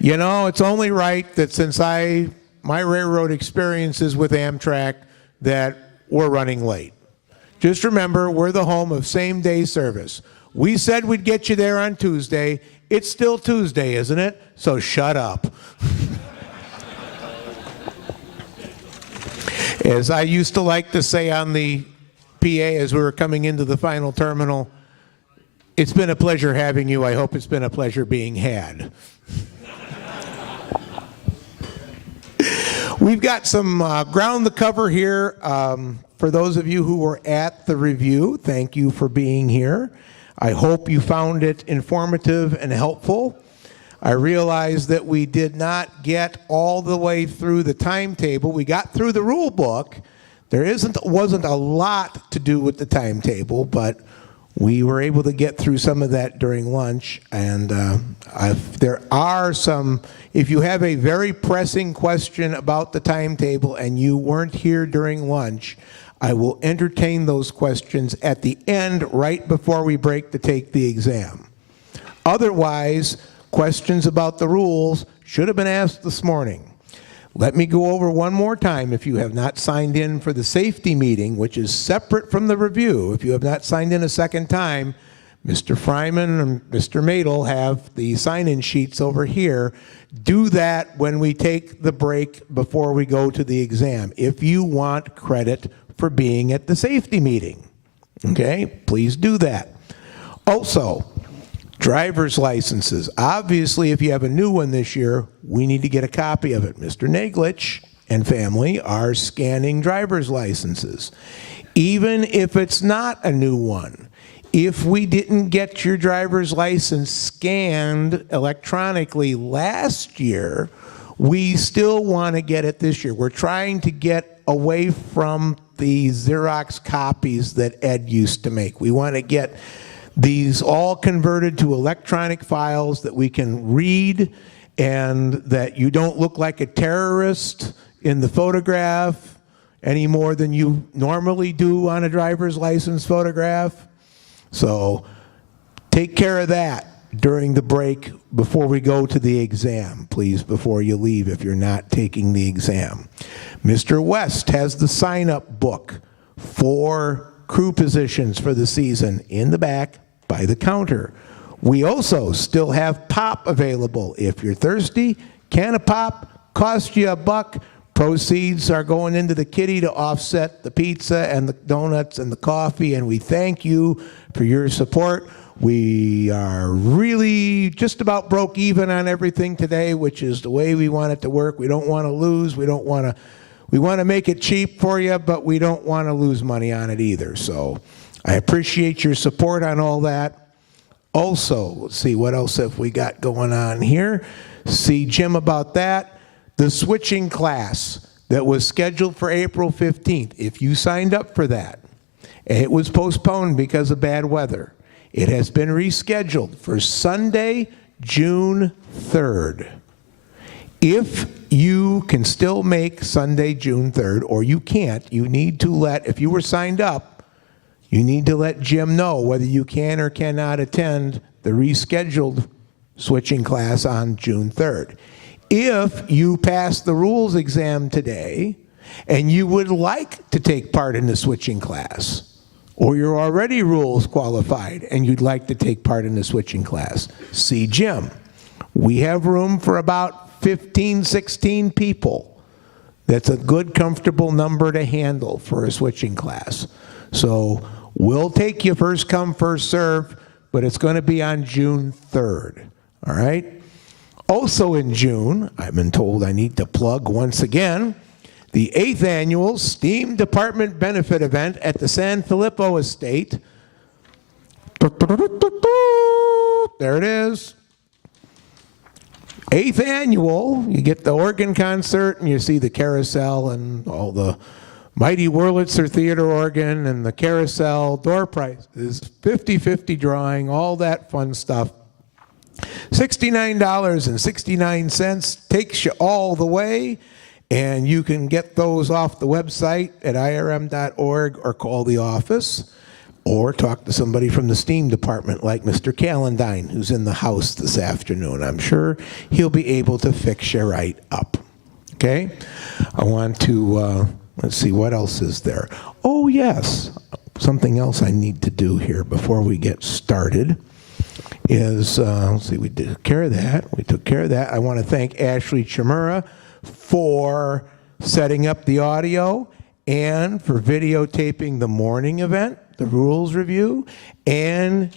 You know, it's only right that since my railroad experiences with Amtrak, that we're running late. Just remember, we're the home of same-day service. We said we'd get you there on Tuesday. It's still Tuesday, isn't it? So shut up. As I used to like to say on the PA as we were coming into the final terminal, it's been a pleasure having you. I hope it's been a pleasure being had. We've got some ground to cover here. For those of you who were at the review, thank you for being here. I hope you found it informative and helpful. I realize that we did not get all the way through the timetable. We got through the rule book. There wasn't a lot to do with the timetable, but we were able to get through some of that during lunch. And there are some, if you have a very pressing question about the timetable and you weren't here during lunch, I will entertain those questions at the end right before we break to take the exam. Otherwise, questions about the rules should have been asked this morning. Let me go over one more time. If you have not signed in for the safety meeting, which is separate from the review, if you have not signed in a second time, Mr. Fryman and Mr. Madel have the sign-in sheets over here. Do that when we take the break before we go to the exam, if you want credit for being at the safety meeting. Okay, please do that. Also, driver's licenses. Obviously, if you have a new one this year, we need to get a copy of it. Mr. Naglich and family are scanning driver's licenses. Even if it's not a new one, if we didn't get your driver's license scanned electronically last year, we still want to get it this year. We're trying to get away from the Xerox copies that Ed used to make. We want to get these all converted to electronic files that we can read and that you don't look like a terrorist in the photograph any more than you normally do on a driver's license photograph. So take care of that during the break before we go to the exam, please, before you leave if you're not taking the exam. Mr. West has the sign-up book for crew positions for the season in the back by the counter. We also still have pop available. If you're thirsty, can of pop costs you $1. Proceeds are going into the kitty to offset the pizza and the donuts and the coffee, and we thank you for your support. We are really just about broke even on everything today, which is the way we want it to work. We don't want to lose. We want to make it cheap for you, but we don't want to lose money on it either. So I appreciate your support on all that. Also, let's see, what else have we got going on here? See Jim about that. The switching class that was scheduled for April 15th, if you signed up for that, it was postponed because of bad weather. It has been rescheduled for Sunday, June 3rd. If you can still make Sunday, June 3rd, or you can't, you need to if you were signed up, you need to let Jim know whether you can or cannot attend the rescheduled switching class on June 3rd. If you pass the rules exam today and you would like to take part in the switching class, or you're already rules qualified and you'd like to take part in the switching class, see Jim. We have room for about 15, 16 people. That's a good, comfortable number to handle for a switching class. So we'll take you first come, first serve, but it's going to be on June 3rd, all right? Also in June, I've been told I need to plug once again, the 8th annual STEAM Department Benefit Event at the San Filippo Estate. There it is. 8th annual, you get the organ concert and you see the carousel and all the Mighty Wurlitzer Theater organ and the carousel, door prizes, 50-50 drawing, all that fun stuff. $69.69 takes you all the way, and you can get those off the website at irm.org or call the office. or talk to somebody from the STEAM department like Mr. Calendine, who's in the house this afternoon. I'm sure he'll be able to fix you right up. Okay? I want to, let's see, what else is there? Oh, yes. Something else I need to do here before we get started is, let's see, we took care of that. We took care of that. I want to thank Ashley Chimura for setting up the audio and for videotaping the morning event, the rules review, and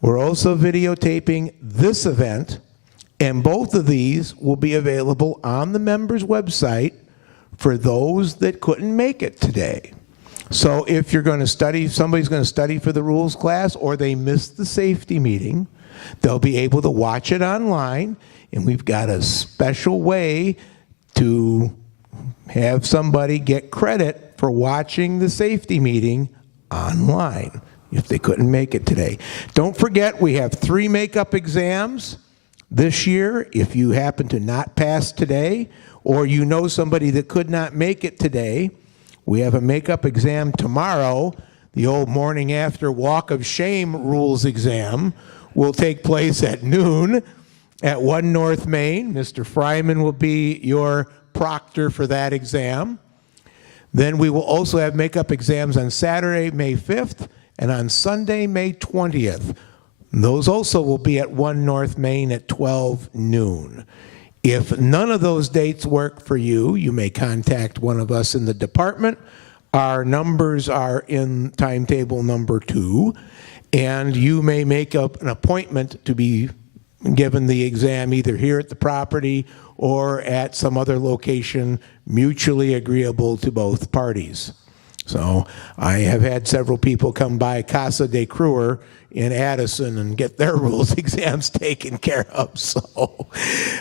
we're also videotaping this event, and both of these will be available on the members' website for those that couldn't make it today. So if you're going to study, somebody's going to study for the rules class, or they missed the safety meeting, they'll be able to watch it online, and we've got a special way to have somebody get credit for watching the safety meeting online if they couldn't make it today. Don't forget, we have 3 makeup exams this year. If you happen to not pass today, or you know somebody that could not make it today, we have a makeup exam tomorrow. The old morning after walk of shame rules exam will take place at noon at 1 North Main. Mr. Fryman will be your proctor for that exam. Then we will also have makeup exams on Saturday, May 5th, and on Sunday, May 20th. Those also will be at 1 North Main at 12 noon. If none of those dates work for you, you may contact one of us in the department. Our numbers are in timetable number 2, and you may make up an appointment to be given the exam either here at the property or at some other location mutually agreeable to both parties. So I have had several people come by Casa de Cruer in Addison and get their rules exams taken care of. So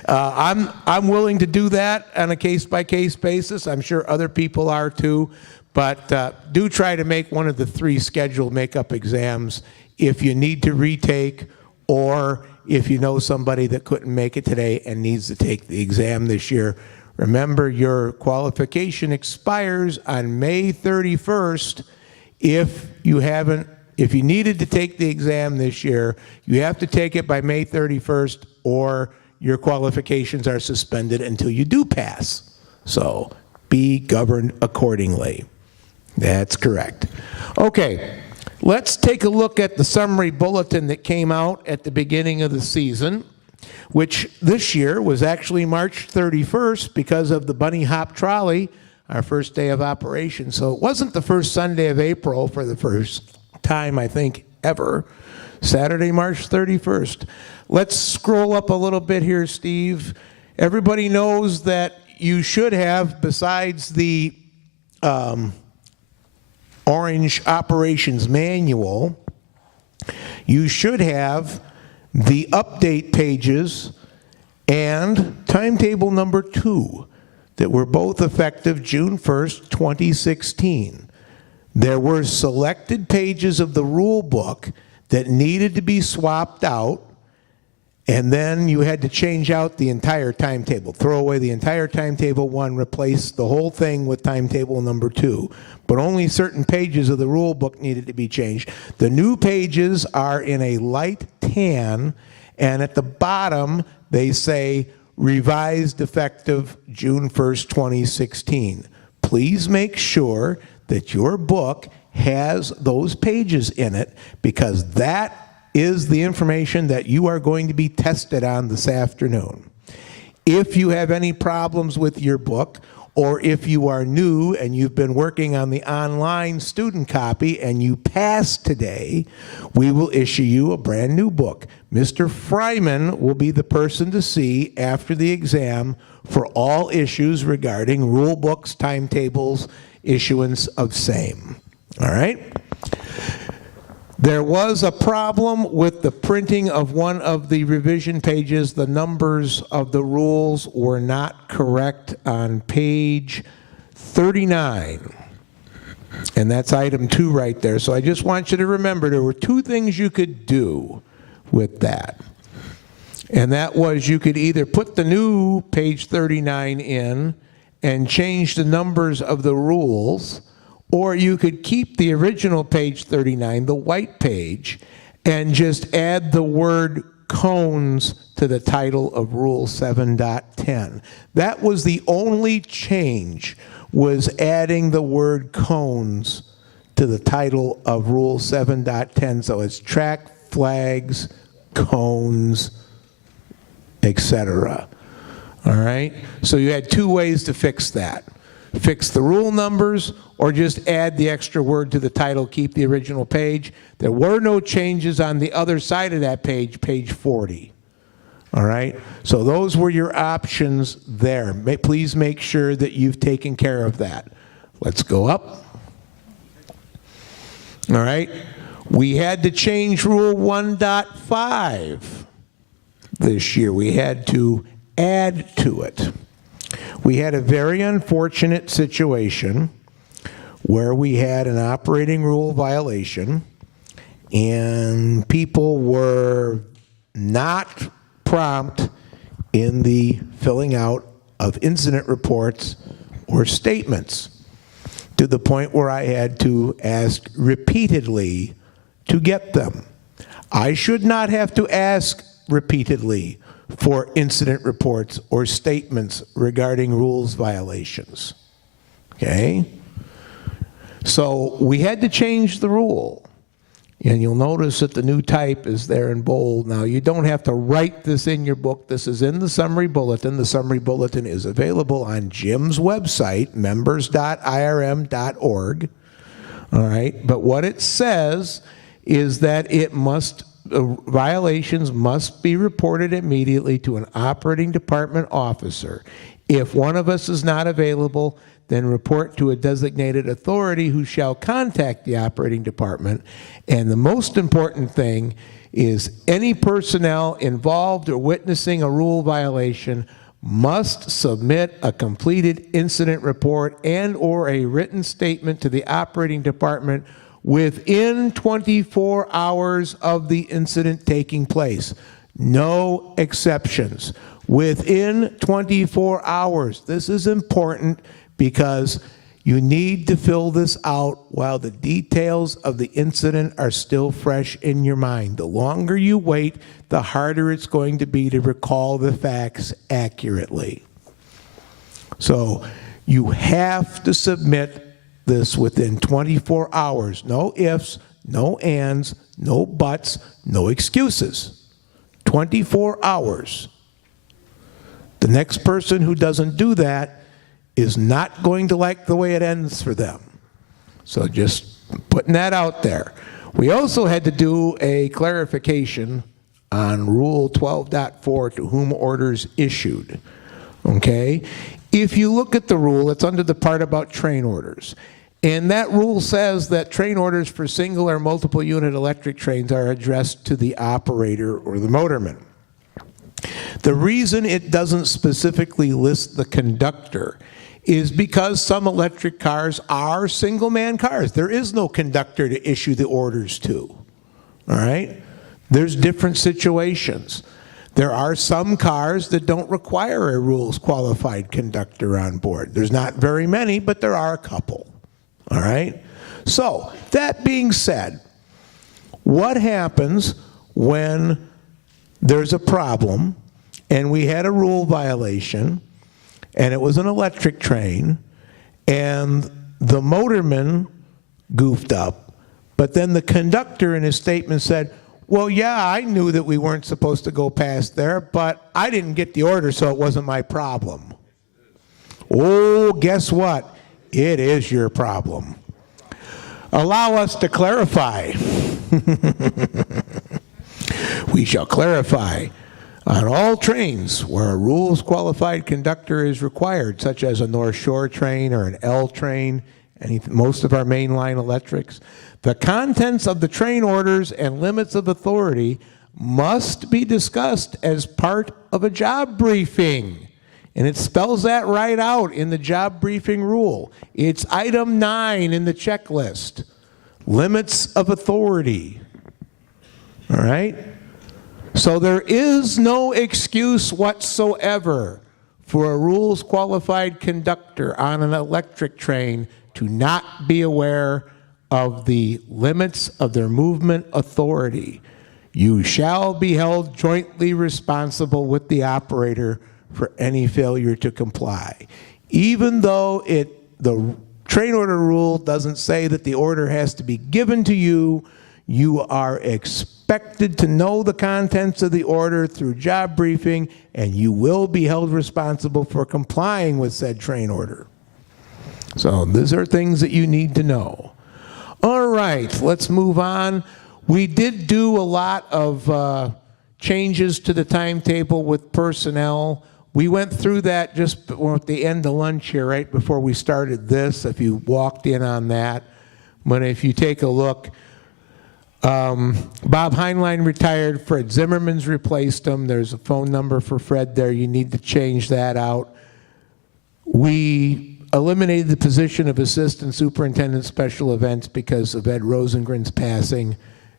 I'm willing to do that on a case-by-case basis. I'm sure other people are too. But do try to make one of the 3 scheduled makeup exams if you need to retake, or if you know somebody that couldn't make it today and needs to take the exam this year. Remember, your qualification expires on May 31st. If you needed to take the exam this year, you have to take it by May 31st, or your qualifications are suspended until you do pass. So be governed accordingly. That's correct. Okay. Let's take a look at the summary bulletin that came out at the beginning of the season, which this year was actually March 31st because of the Bunny Hop Trolley, our first day of operation. So it wasn't the first Sunday of April for the first time, I think, ever. Saturday, March 31st. Let's scroll up a little bit here, Steve. Everybody knows that you should have, besides the Orange Operations Manual, you should have the update pages and timetable number 2 that were both effective June 1st, 2016. There were selected pages of the rule book that needed to be swapped out, and then you had to change out the entire timetable, throw away the entire timetable 1, replace the whole thing with timetable number 2. But only certain pages of the rule book needed to be changed. The new pages are in a light tan, and at the bottom they say revised effective June 1st, 2016. Please make sure that your book has those pages in it, because that is the information that you are going to be tested on this afternoon. If you have any problems with your book, or if you are new and you've been working on the online student copy and you pass today, we will issue you a brand new book. Mr. Fryman will be the person to see after the exam for all issues regarding rule books, timetables, issuance of same. All right? There was a problem with the printing of one of the revision pages. The numbers of the rules were not correct on page 39. And that's item 2 right there. So I just want you to remember there were 2 things you could do with that. And that was, you could either put the new page 39 in and change the numbers of the rules, or you could keep the original page 39, the white page, and just add the word cones to the title of Rule 7.10. That was the only change, was adding the word cones to the title of Rule 7.10. So it's track flags, cones, etc. All right? So you had two ways to fix that. Fix the rule numbers, or just add the extra word to the title, keep the original page. There were no changes on the other side of that page, page 40. All right? So those were your options there. Please make sure that you've taken care of that. Let's go up. All right? We had to change Rule 1.5 this year. We had to add to it. We had a very unfortunate situation where we had an operating rule violation and people were not prompt in the filling out of incident reports or statements, to the point where I had to ask repeatedly to get them. I should not have to ask repeatedly for incident reports or statements regarding rules violations. Okay? So we had to change the rule. And you'll notice that the new type is there in bold. Now, you don't have to write this in your book. This is in the summary bulletin. The summary bulletin is available on Jim's website, members.irm.org. All right? But what it says is that violations must be reported immediately to an operating department officer. If one of us is not available, then report to a designated authority who shall contact the operating department. And the most important thing is any personnel involved or witnessing a rule violation must submit a completed incident report and or a written statement to the operating department within 24 hours of the incident taking place. No exceptions. Within 24 hours. This is important because you need to fill this out while the details of the incident are still fresh in your mind. The longer you wait, the harder it's going to be to recall the facts accurately. So you have to submit this within 24 hours. No ifs, no ands, no buts, no excuses. 24 hours. The next person who doesn't do that is not going to like the way it ends for them. So just putting that out there. We also had to do a clarification on Rule 12.4, to whom orders issued. Okay? If you look at the rule, it's under the part about train orders. And that rule says that train orders for single or multiple unit electric trains are addressed to the operator or the motorman. The reason it doesn't specifically list the conductor is because some electric cars are single-man cars. There is no conductor to issue the orders to, all right? There's different situations. There are some cars that don't require a rules-qualified conductor on board. There's not very many, but there are a couple, all right? So, that being said, what happens when there's a problem and we had a rule violation and it was an electric train and the motorman goofed up, but then the conductor in his statement said, well, yeah, I knew that we weren't supposed to go past there, but I didn't get the order, so it wasn't my problem. Oh, guess what? It is your problem. Allow us to clarify. We shall clarify on all trains where a rules-qualified conductor is required, such as a North Shore train or an L train, most of our mainline electrics, the contents of the train orders and limits of authority must be discussed as part of a job briefing. And it spells that right out in the job briefing rule. It's item 9 in the checklist. Limits of authority. All right? So there is no excuse whatsoever for a rules-qualified conductor on an electric train to not be aware of the limits of their movement authority, you shall be held jointly responsible with the operator for any failure to comply. Even though the train order rule doesn't say that the order has to be given to you, you are expected to know the contents of the order through job briefing, and you will be held responsible for complying with said train order. So these are things that you need to know. All right, let's move on. We did do a lot of changes to the timetable with personnel. We went through that just at the end of lunch here, right before we started this, if you walked in on that. But if you take a look, Bob Heinlein retired, Fred Zimmerman's replaced him. There's a phone number for Fred there. You need to change that out. We eliminated the position of Assistant Superintendent Special Events because of Ed Rosengren's passing.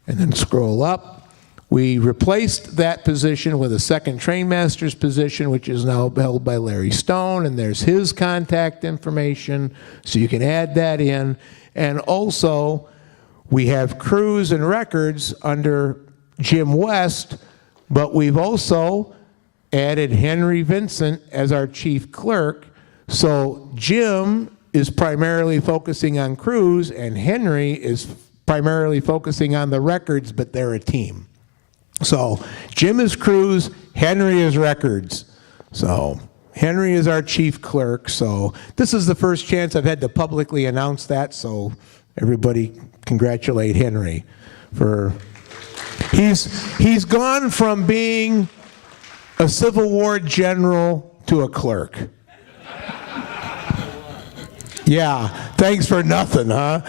And then scroll up. We replaced that position with a second trainmaster's position, which is now held by Larry Stone, and there's his contact information, so you can add that in. And also, we have crews and records under Jim West, but we've also added Henry Vincent as our chief clerk. So Jim is primarily focusing on crews, and Henry is primarily focusing on the records, but they're a team. So Jim is crews, Henry is records. So Henry is our chief clerk. So this is the first chance I've had to publicly announce that, so everybody congratulate Henry for, he's gone from being a Civil War general to a clerk. Yeah, thanks for nothing, huh?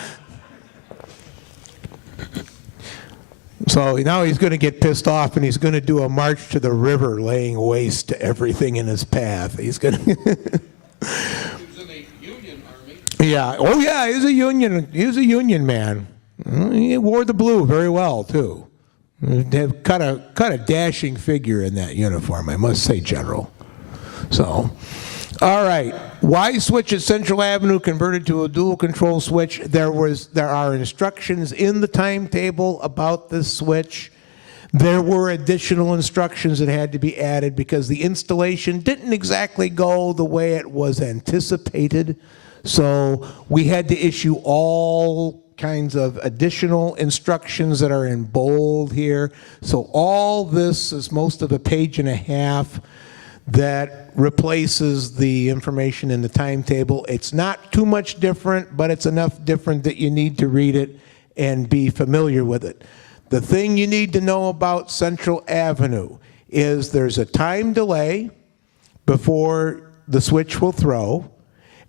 So now he's going to get pissed off, and he's going to do a march to the river, laying waste to everything in his path. He's going to. He was in a Union army. Yeah. Oh yeah, he's a Union. He was a Union man. He wore the blue very well too. They cut a dashing figure in that uniform, I must say, General. So. All right, why switch at Central Avenue converted to a dual control switch? There are instructions in the timetable about this switch. There were additional instructions that had to be added because the installation didn't exactly go the way it was anticipated. So we had to issue all kinds of additional instructions that are in bold here. So all this is most of a page and a half that replaces the information in the timetable. It's not too much different, but it's enough different that you need to read it and be familiar with it. The thing you need to know about Central Avenue is there's a time delay before the switch will throw,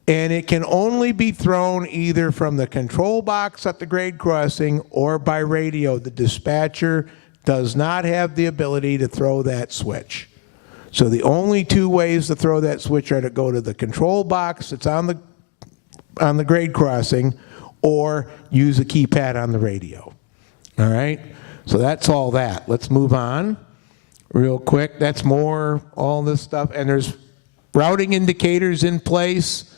and it can only be thrown either from the control box at the grade crossing or by radio. The dispatcher does not have the ability to throw that switch. So the only two ways to throw that switch are to go to the control box that's on the grade crossing, or use a keypad on the radio. All right? So that's all that. Let's move on real quick. That's more all this stuff. And there's routing indicators in place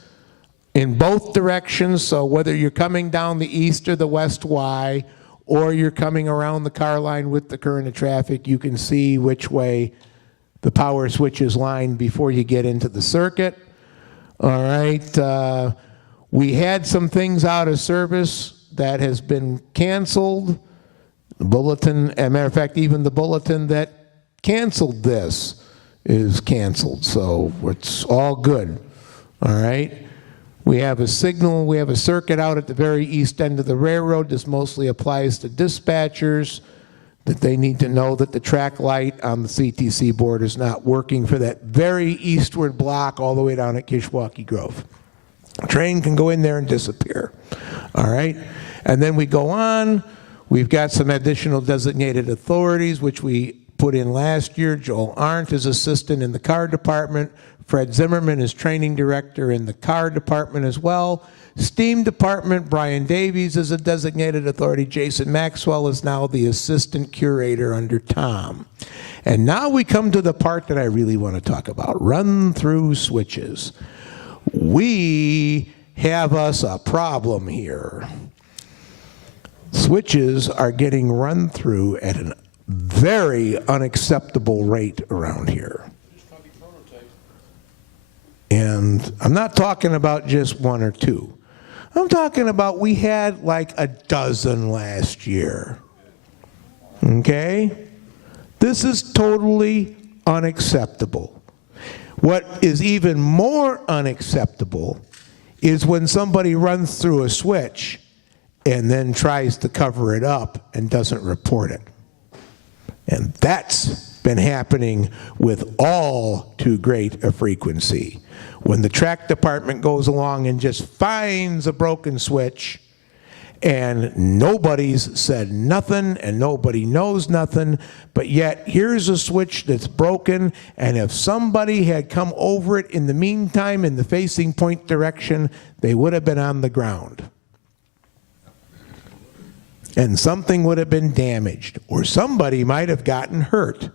in both directions. So whether you're coming down the east or the west Y, or you're coming around the car line with the current of traffic, you can see which way the power switch is lined before you get into the circuit. All right, we had some things out of service that has been canceled. The bulletin, as a matter of fact, even the bulletin that canceled this is canceled, so it's all good. All right, we have a signal, we have a circuit out at the very east end of the railroad. This mostly applies to dispatchers, that they need to know that the track light on the CTC board is not working for that very eastward block all the way down at Kishwaukee Grove. A train can go in there and disappear. All right, and then we go on. We've got some additional designated authorities, which we put in last year. Joel Arndt is assistant in the car department. Fred Zimmerman is training director in the car department as well. Steam department, Brian Davies is a designated authority. Jason Maxwell is now the assistant curator under Tom. And now we come to the part that I really want to talk about, run-through switches. We have us a problem here. Switches are getting run through at a very unacceptable rate around here. And I'm not talking about just one or two. I'm talking about we had like a dozen last year. Okay? This is totally unacceptable. What is even more unacceptable is when somebody runs through a switch and then tries to cover it up and doesn't report it. And that's been happening with all too great a frequency. When the track department goes along and just finds a broken switch and nobody's said nothing and nobody knows nothing, but yet here's a switch that's broken, and if somebody had come over it in the meantime in the facing point direction, they would have been on the ground. And something would have been damaged, or somebody might have gotten hurt.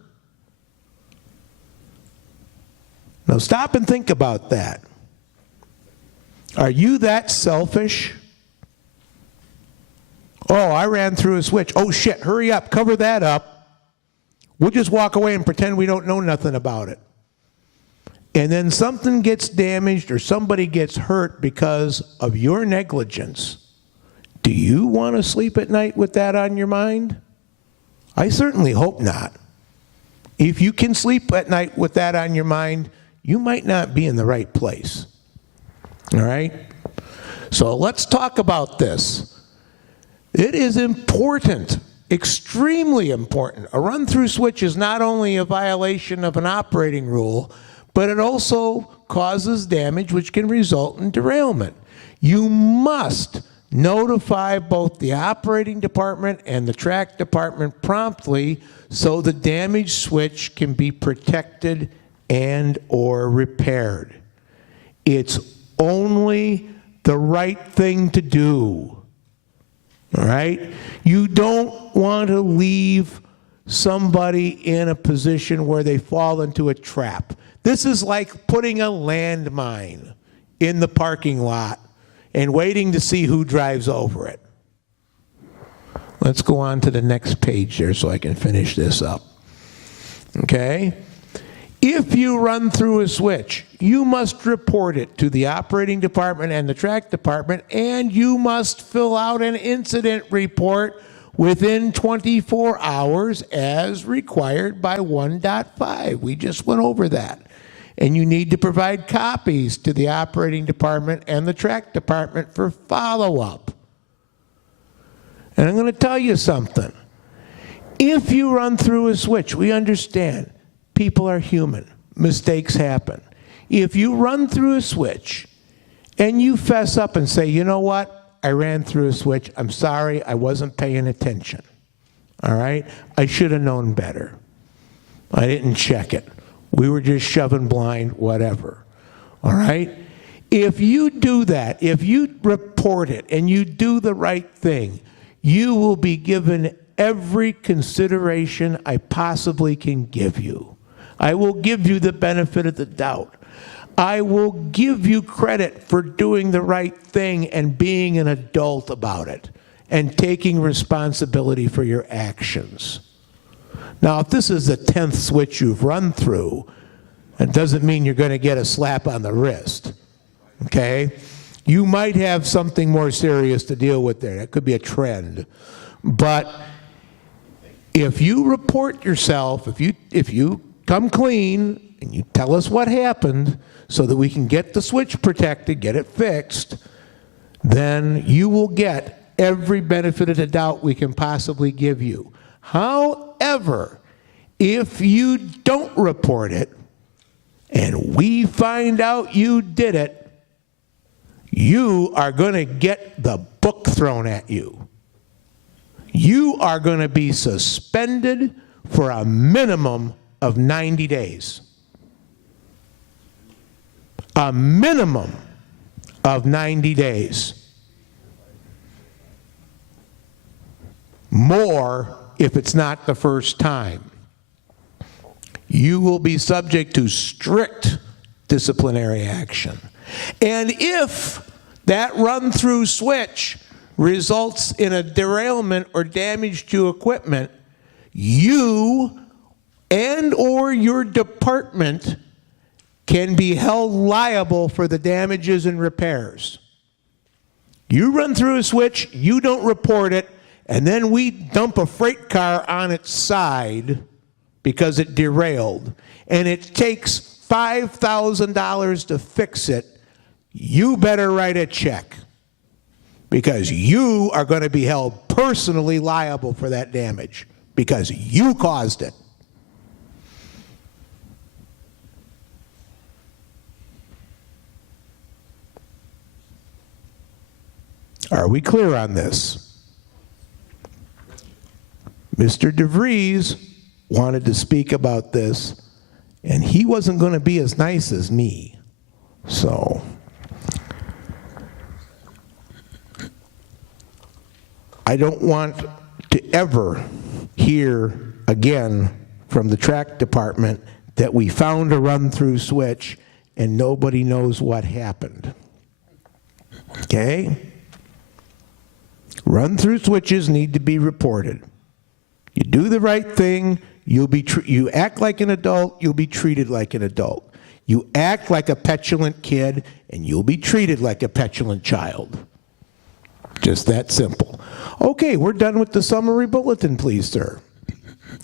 Now stop and think about that. Are you that selfish? Oh, I ran through a switch. Oh shit, hurry up, cover that up. We'll just walk away and pretend we don't know nothing about it. And then something gets damaged or somebody gets hurt because of your negligence. Do you want to sleep at night with that on your mind? I certainly hope not. If you can sleep at night with that on your mind, you might not be in the right place. All right? So let's talk about this. It is important, extremely important. A run-through switch is not only a violation of an operating rule, but it also causes damage which can result in derailment. You must notify both the operating department and the track department promptly so the damaged switch can be protected and or repaired. It's only the right thing to do. All right? You don't want to leave somebody in a position where they fall into a trap. This is like putting a landmine in the parking lot and waiting to see who drives over it. Let's go on to the next page there so I can finish this up. Okay? If you run through a switch, you must report it to the operating department and the track department, and you must fill out an incident report within 24 hours as required by 1.5. We just went over that. And you need to provide copies to the operating department and the track department for follow-up. And I'm going to tell you something. If you run through a switch, we understand people are human. Mistakes happen. If you run through a switch and you fess up and say, you know what, I ran through a switch, I'm sorry, I wasn't paying attention. All right? I should have known better. I didn't check it. We were just shoving blind, whatever. All right? If you do that, if you report it and you do the right thing, you will be given every consideration I possibly can give you. I will give you the benefit of the doubt. I will give you credit for doing the right thing and being an adult about it and taking responsibility for your actions. Now, if this is the 10th switch you've run through, it doesn't mean you're going to get a slap on the wrist, okay? You might have something more serious to deal with there. That could be a trend. But if you report yourself, if you come clean and you tell us what happened so that we can get the switch protected, get it fixed, then you will get every benefit of the doubt we can possibly give you. However, if you don't report it and we find out you did it, you are going to get the book thrown at you. You are going to be suspended for a minimum of 90 days. A minimum of 90 days. More if it's not the first time. You will be subject to strict disciplinary action. And if that run-through switch results in a derailment or damage to equipment, you and or your department can be held liable for the damages and repairs. You run through a switch, you don't report it, and then we dump a freight car on its side because it derailed, and it takes $5,000 to fix it. You better write a check, because you are going to be held personally liable for that damage because you caused it. Are we clear on this? Mr. DeVries wanted to speak about this, and he wasn't going to be as nice as me. So I don't want to ever hear again from the track department that we found a run-through switch and nobody knows what happened. Okay? Run-through switches need to be reported. You do the right thing, you act like an adult, you'll be treated like an adult. You act like a petulant kid, and you'll be treated like a petulant child. Just that simple. Okay, we're done with the summary bulletin, please, sir.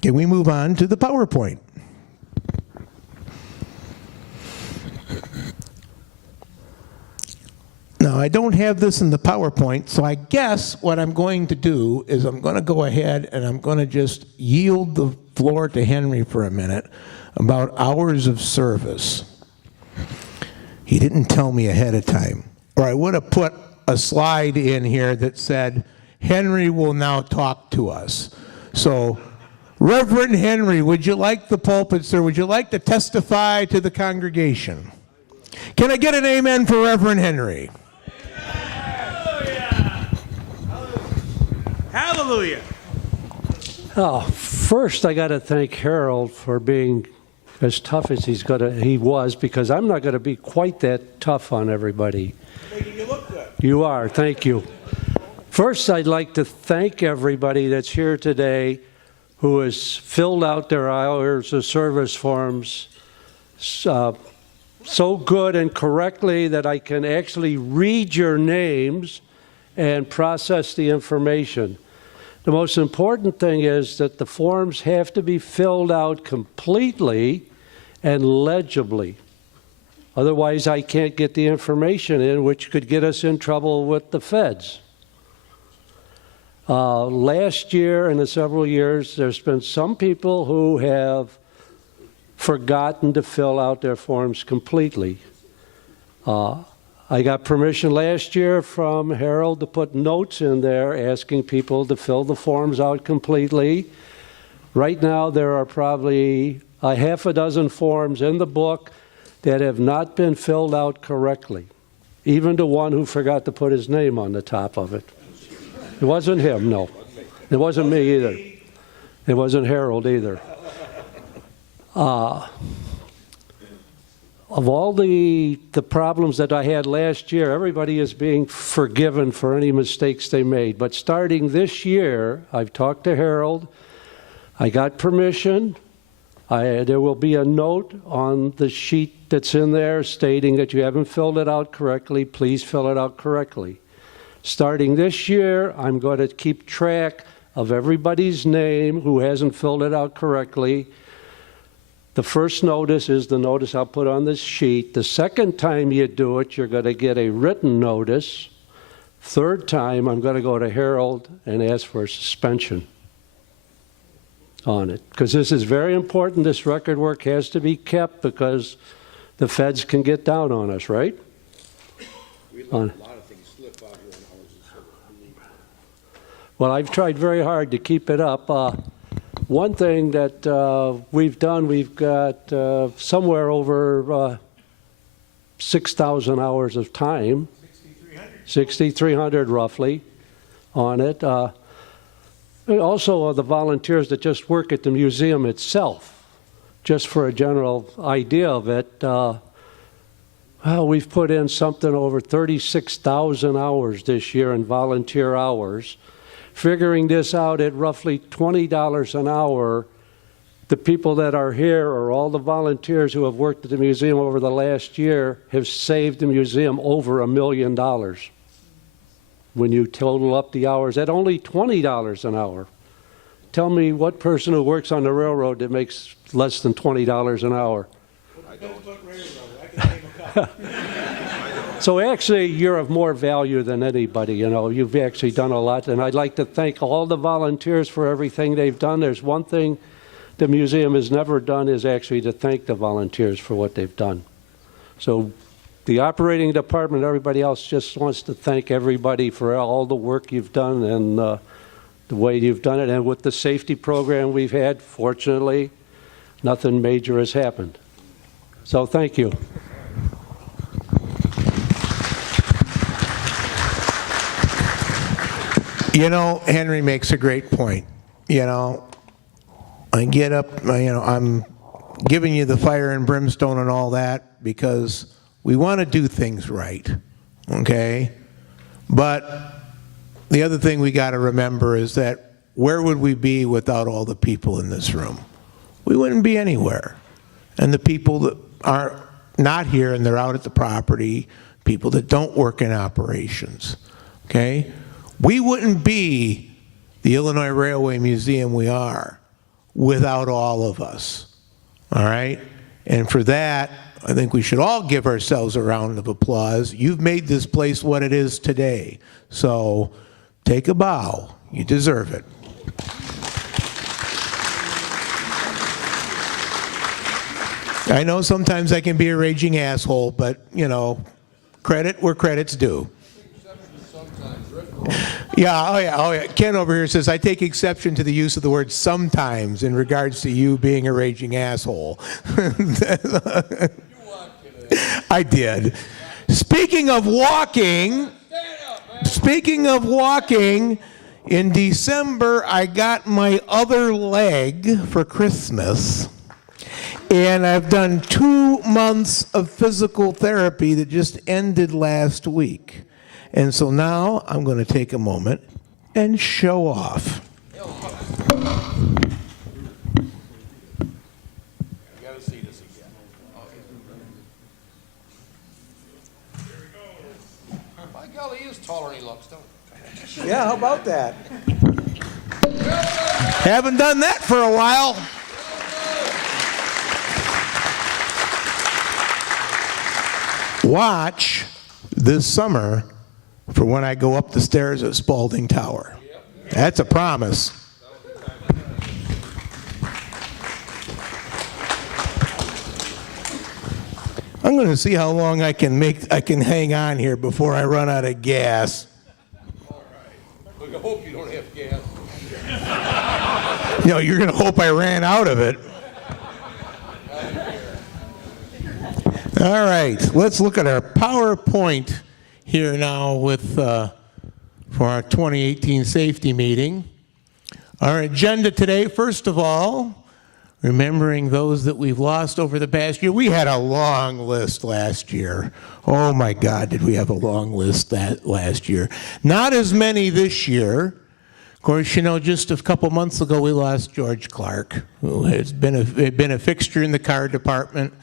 Can we move on to the PowerPoint? Now, I don't have this in the PowerPoint, so I guess what I'm going to do is I'm going to go ahead and I'm going to just yield the floor to Henry for a minute about hours of service. He didn't tell me ahead of time, or I would have put a slide in here that said, Henry will now talk to us. So, Reverend Henry, would you like the pulpit, sir? Would you like to testify to the congregation? Can I get an amen for Reverend Henry? Hallelujah. Oh, first I got to thank Harold for being as tough as he was, because I'm not going to be quite that tough on everybody. Making you look good. You are, thank you. First, I'd like to thank everybody that's here today who has filled out their hours of service forms so good and correctly that I can actually read your names and process the information. The most important thing is that the forms have to be filled out completely and legibly. Otherwise, I can't get the information in, which could get us in trouble with the feds. Last year and the several years, there's been some people who have forgotten to fill out their forms completely. I got permission last year from Harold to put notes in there asking people to fill the forms out completely. Right now, there are probably a half a dozen forms in the book that have not been filled out correctly, even the one who forgot to put his name on the top of it. It wasn't him, no. It wasn't me either. It wasn't Harold either. Of all the problems that I had last year, everybody is being forgiven for any mistakes they made. But starting this year, I've talked to Harold. I got permission. There will be a note on the sheet that's in there stating that you haven't filled it out correctly. Please fill it out correctly. Starting this year, I'm going to keep track of everybody's name who hasn't filled it out correctly. The first notice is the notice I'll put on this sheet. The second time you do it, you're going to get a written notice. Third time, I'm going to go to Harold and ask for a suspension on it. Because this is very important. This record work has to be kept because the feds can get down on us, right? We let a lot of things slip out here in hours of service. Well, I've tried very hard to keep it up. One thing that we've done, we've got somewhere over 6,000 hours of time, 6,300 roughly on it. Also, the volunteers that just work at the museum itself, just for a general idea of it, Well, we've put in something over 36,000 hours this year in volunteer hours. Figuring this out at roughly $20 an hour, the people that are here, or all the volunteers who have worked at the museum over the last year, have saved the museum over $1 million. When you total up the hours at only $20 an hour. Tell me what person who works on the railroad that makes less than $20 an hour. So actually, you're of more value than anybody. You know, you've actually done a lot, and I'd like to thank all the volunteers for everything they've done. There's one thing the museum has never done is actually to thank the volunteers for what they've done. So the operating department, everybody else just wants to thank everybody for all the work you've done and the way you've done it. And with the safety program we've had, fortunately, nothing major has happened. So thank you. You know, Henry makes a great point. You know, I get up, I'm giving you the fire and brimstone and all that because we want to do things right, okay? But the other thing we got to remember is that where would we be without all the people in this room? We wouldn't be anywhere. And the people that are not here and they're out at the property, people that don't work in operations, okay? We wouldn't be the Illinois Railway Museum we are without all of us, all right? And for that, I think we should all give ourselves a round of applause. You've made this place what it is today. So take a bow. You deserve it. I know sometimes I can be a raging asshole, but, you know, credit where credit's due. Yeah, oh yeah. Ken over here says, I take exception to the use of the word sometimes in regards to you being a raging asshole. I did. Speaking of walking, in December I got my other leg for Christmas. And I've done 2 months of physical therapy that just ended last week. And so now I'm going to take a moment and show off. You gotta see this again. My golly, he is taller than he looks, don't he? Yeah, how about that? Haven't done that for a while. Watch this summer for when I go up the stairs at Spalding Tower. That's a promise. I'm going to see how long I can hang on here before I run out of gas. All right. We hope you don't have gas. You know, you're going to hope I ran out of it. All right, let's look at our PowerPoint here now for our 2018 safety meeting. Our agenda today, first of all, remembering those that we've lost over the past year. We had a long list last year. Oh my God, did we have a long list that last year. Not as many this year. Of course, you know, just a couple months ago we lost George Clark, who had been a fixture in the car department,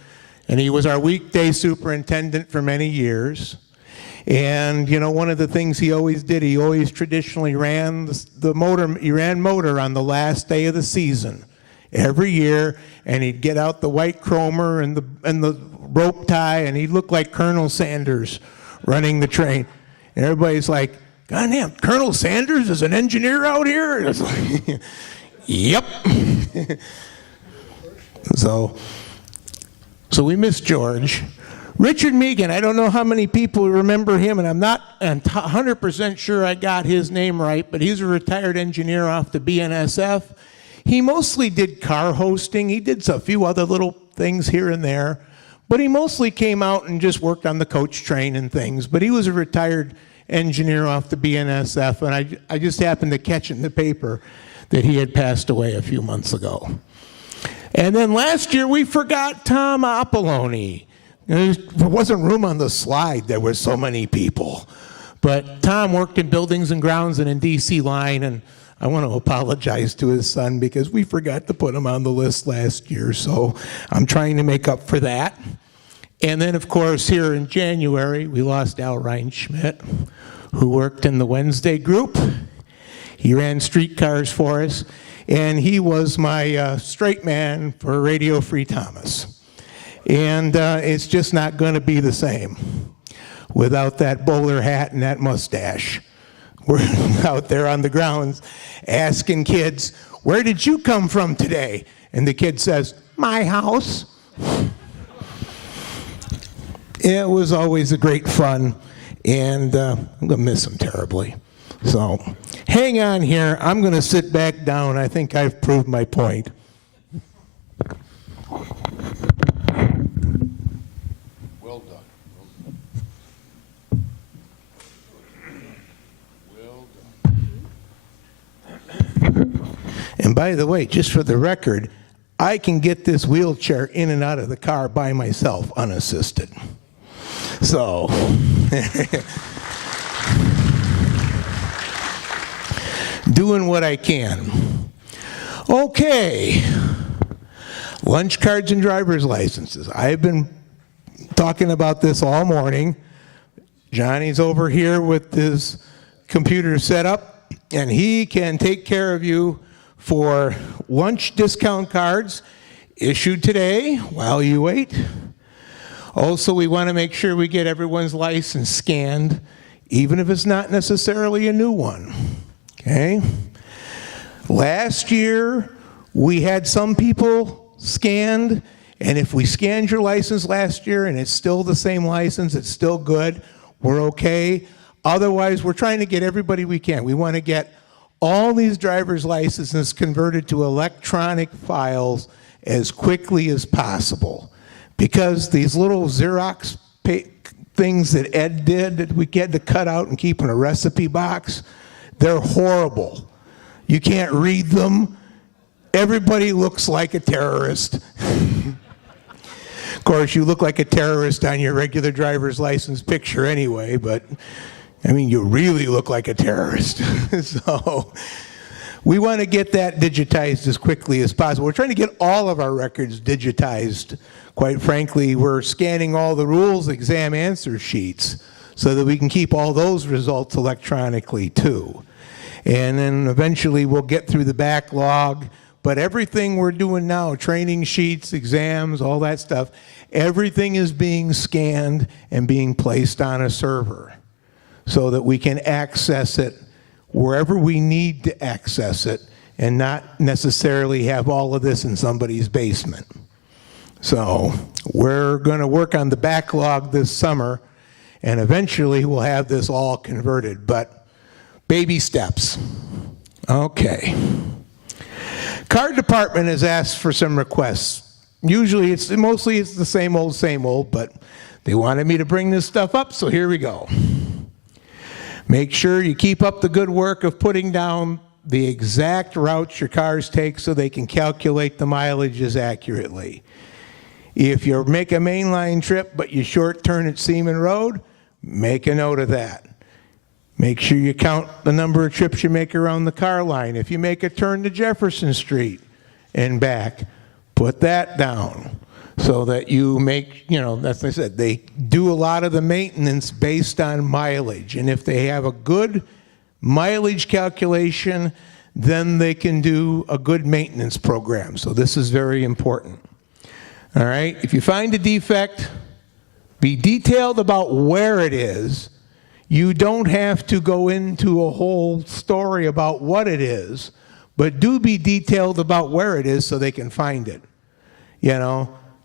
and he was our weekday superintendent for many years. And, you know, one of the things he always did, he always traditionally ran the motor, he ran motor on the last day of the season every year, and he'd get out the white chromer and the rope tie, and he'd look like Colonel Sanders running the train. And everybody's like, God damn, Colonel Sanders is an engineer out here? And it's like, yep. So we miss George. Richard Megan, I don't know how many people remember him, and I'm not 100% sure I got his name right, but he's a retired engineer off the BNSF. He mostly did car hosting. He did a few other little things here and there, but he mostly came out and just worked on the coach train and things. But he was a retired engineer off the BNSF, and I just happened to catch in the paper that he had passed away a few months ago. And then last year we forgot Tom Apolloni, There wasn't room on the slide. There were so many people. But Tom worked in buildings and grounds and in DC line, and I want to apologize to his son because we forgot to put him on the list last year, so I'm trying to make up for that. And then, of course, here in January, we lost Al Reinschmidt, who worked in the Wednesday group. He ran streetcars for us, and he was my straight man for Radio Free Thomas. And it's just not going to be the same without that bowler hat and that mustache. We're out there on the grounds asking kids, where did you come from today? And the kid says, my house. It was always a great fun, and I'm going to miss him terribly. So hang on here. I'm going to sit back down. I think I've proved my point. Well done. Well done. And by the way, just for the record, I can get this wheelchair in and out of the car by myself, unassisted. So, doing what I can. Okay, lunch cards and driver's licenses. I've been talking about this all morning. Johnny's over here with his computer set up, and he can take care of you for lunch discount cards issued today while you wait. Also, we want to make sure we get everyone's license scanned, even if it's not necessarily a new one. Okay? Last year, we had some people scanned, and if we scanned your license last year and it's still the same license, it's still good, we're okay. Otherwise, we're trying to get everybody we can. We want to get all these driver's licenses converted to electronic files as quickly as possible. Because these little Xerox things that Ed did that we had to cut out and keep in a recipe box, they're horrible. You can't read them. Everybody looks like a terrorist. Of course, you look like a terrorist on your regular driver's license picture anyway, but I mean, you really look like a terrorist. So we want to get that digitized as quickly as possible. We're trying to get all of our records digitized. Quite frankly, we're scanning all the rules exam answer sheets so that we can keep all those results electronically too. And then eventually we'll get through the backlog. But everything we're doing now, training sheets, exams, all that stuff, everything is being scanned and being placed on a server so that we can access it wherever we need to access it and not necessarily have all of this in somebody's basement. So we're going to work on the backlog this summer, and eventually we'll have this all converted, but baby steps. Okay. Card department has asked for some requests. Usually mostly it's the same old, but they wanted me to bring this stuff up, so here we go. Make sure you keep up the good work of putting down the exact routes your cars take so they can calculate the mileages accurately. If you make a mainline trip but you short turn at Seaman Road, make a note of that. Make sure you count the number of trips you make around the car line. If you make a turn to Jefferson Street and back, put that down so that you make, as I said, they do a lot of the maintenance based on mileage. And if they have a good mileage calculation, then they can do a good maintenance program. So this is very important. All right, if you find a defect, be detailed about where it is. You don't have to go into a whole story about what it is, but do be detailed about where it is so they can find it.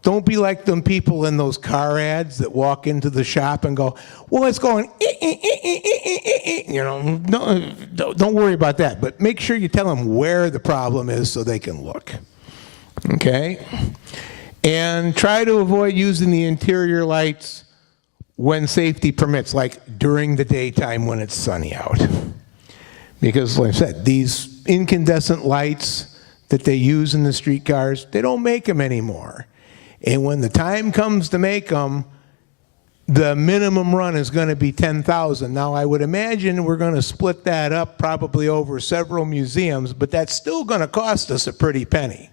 Don't be like them people in those car ads that walk into the shop and go, well, it's going, no, don't worry about that, but make sure you tell them where the problem is so they can look. Okay? And try to avoid using the interior lights when safety permits, like during the daytime when it's sunny out. Because, like I said, these incandescent lights that they use in the streetcars, they don't make them anymore. And when the time comes to make them, the minimum run is going to be 10,000. Now, I would imagine we're going to split that up probably over several museums, but that's still going to cost us a pretty penny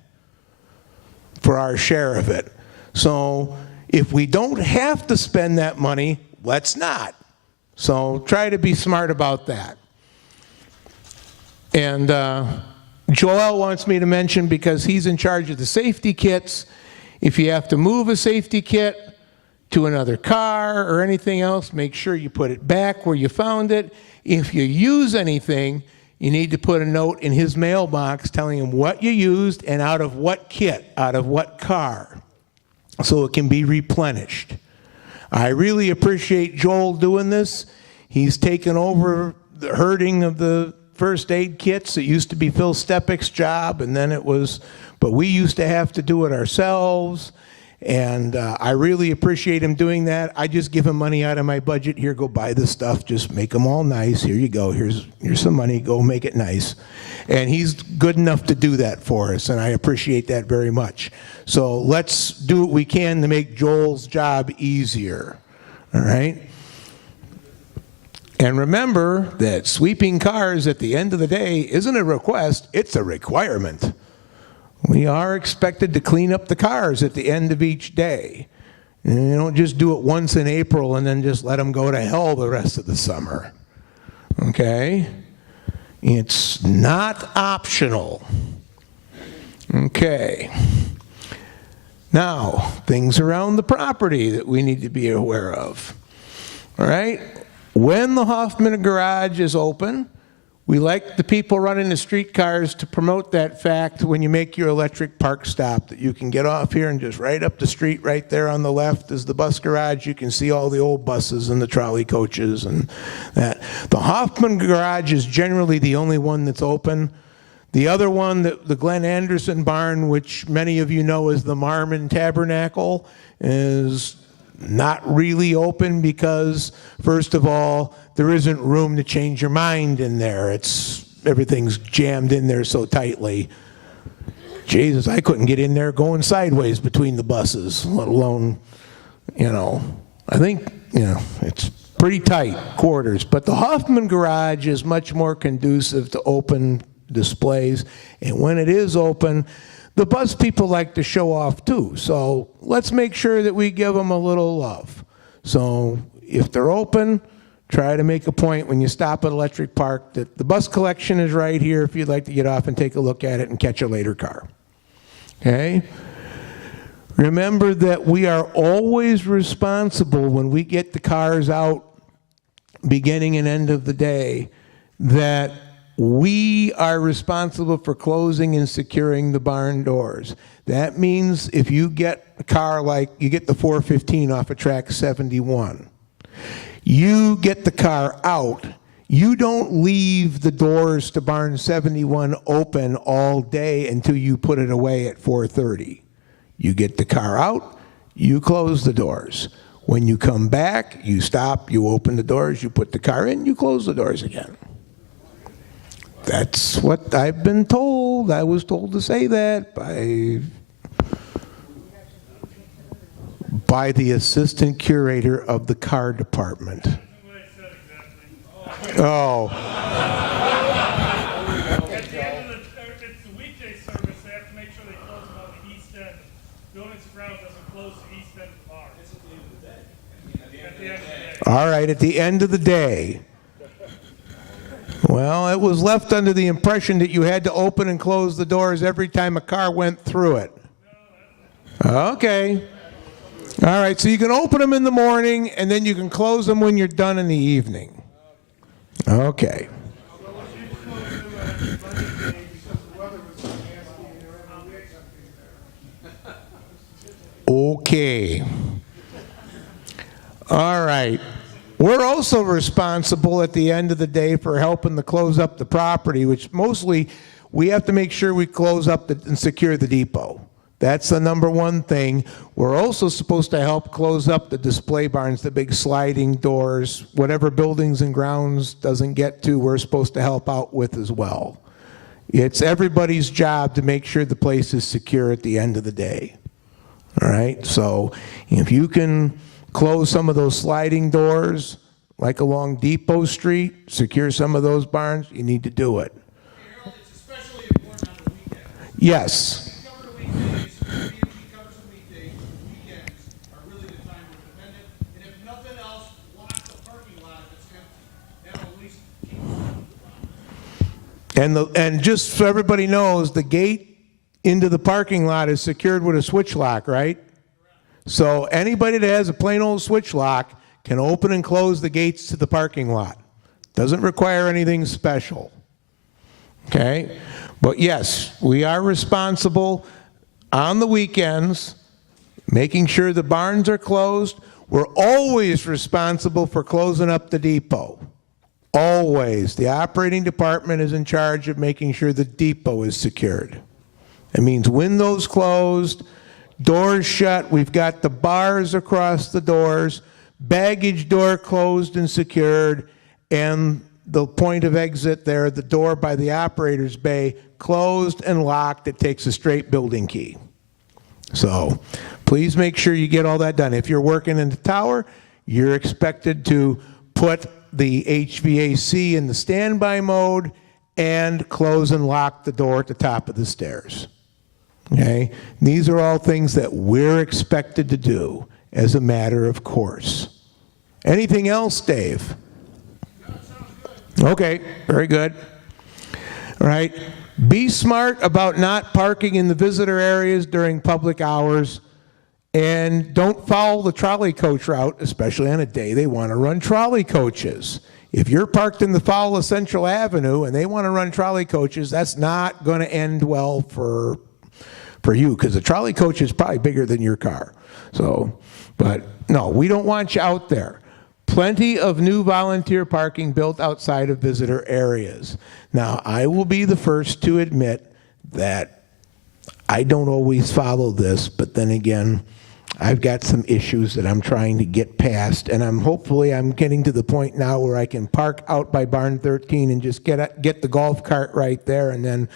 for our share of it. So if we don't have to spend that money, let's not. So try to be smart about that. And Joel wants me to mention, because he's in charge of the safety kits, if you have to move a safety kit to another car or anything else, make sure you put it back where you found it. If you use anything, you need to put a note in his mailbox telling him what you used and out of what kit, out of what car, so it can be replenished. I really appreciate Joel doing this. He's taken over the herding of the first aid kits. It used to be Phil Stepek's job, and then it was, but we used to have to do it ourselves. And I really appreciate him doing that. I just give him money out of my budget. Here, go buy this stuff. Just make them all nice. Here you go. Here's some money. Go make it nice. And he's good enough to do that for us, and I appreciate that very much. So let's do what we can to make Joel's job easier. All right? And remember that sweeping cars at the end of the day isn't a request, it's a requirement. We are expected to clean up the cars at the end of each day. And you don't just do it once in April and then just let them go to hell the rest of the summer. Okay? It's not optional. Okay. Now, things around the property that we need to be aware of. All right? When the Hoffman garage is open, we like the people running the streetcars to promote that fact when you make your electric park stop, that you can get off here and just right up the street right there on the left is the bus garage. You can see all the old buses and the trolley coaches and that. The Hoffman garage is generally the only one that's open. The other one, the Glenn Anderson barn, which many of you know as the Marmon Tabernacle, is not really open because, first of all, there isn't room to change your mind in there. Everything's jammed in there so tightly. Jesus, I couldn't get in there going sideways between the buses, let alone, I think, it's pretty tight quarters. But the Hoffman garage is much more conducive to open displays. And when it is open, the bus people like to show off too. So let's make sure that we give them a little love. So if they're open, try to make a point when you stop at Electric Park that the bus collection is right here if you'd like to get off and take a look at it and catch a later car. Okay? Remember that we are always responsible when we get the cars out beginning and end of the day, that we are responsible for closing and securing the barn doors. That means if you get a car like, you get the 415 off of track 71, you get the car out, you don't leave the doors to barn 71 open all day until you put it away at 4:30. You get the car out, you close the doors. When you come back, you stop, you open the doors, you put the car in, you close the doors again. That's what I've been told. I was told to say that by the assistant curator of the car department. Oh. At the end of it's the weekday service, they have to make sure they close them on the east end. Donuts and Browns doesn't close the east end of the bar. It's at the end of the day. At the end of the day. All right, at the end of the day. Well, it was left under the impression that you had to open and close the doors every time a car went through it. Okay. All right, so you can open them in the morning and then you can close them when you're done in the evening. Okay. Okay. All right. We're also responsible at the end of the day for helping to close up the property, which mostly we have to make sure we close up and secure the depot. That's the number one thing. We're also supposed to help close up the display barns, the big sliding doors, whatever buildings and grounds doesn't get to, we're supposed to help out with as well. It's everybody's job to make sure the place is secure at the end of the day. All right, so if you can close some of those sliding doors, like along Depot Street, secure some of those barns, you need to do it. Harold, it's especially important on the weekends. Yes, Cover the weekdays, B&G covers the weekdays, weekends are really the time we're dependent. And if nothing else, lock the parking lot if it's empty. That'll at least keep. and just so everybody knows, the gate into the parking lot is secured with a switch lock, right? So anybody that has a plain old switch lock can open and close the gates to the parking lot. Doesn't require anything special. Okay? But yes, we are responsible on the weekends, making sure the barns are closed. We're always responsible for closing up the depot. Always. The operating department is in charge of making sure the depot is secured. It means windows closed, doors shut. We've got the bars across the doors, baggage door closed and secured, and the point of exit there, the door by the operator's bay, closed and locked. It takes a straight building key. So please make sure you get all that done. If you're working in the tower, you're expected to put the HVAC in the standby mode and close and lock the door at the top of the stairs. Okay? These are all things that we're expected to do as a matter of course. Anything else, Dave? Okay, very good. All right. Be smart about not parking in the visitor areas during public hours, and don't follow the trolley coach route, especially on a day they want to run trolley coaches. If you're parked in the foul of Central Avenue and they want to run trolley coaches, that's not going to end well for you, because the trolley coach is probably bigger than your car. So, but no, we don't want you out there. Plenty of new volunteer parking built outside of visitor areas. Now, I will be the first to admit that I don't always follow this, but then again, I've got some issues that I'm trying to get past, and hopefully I'm getting to the point now where I can park out by Barn 13 and just get the golf cart right there and then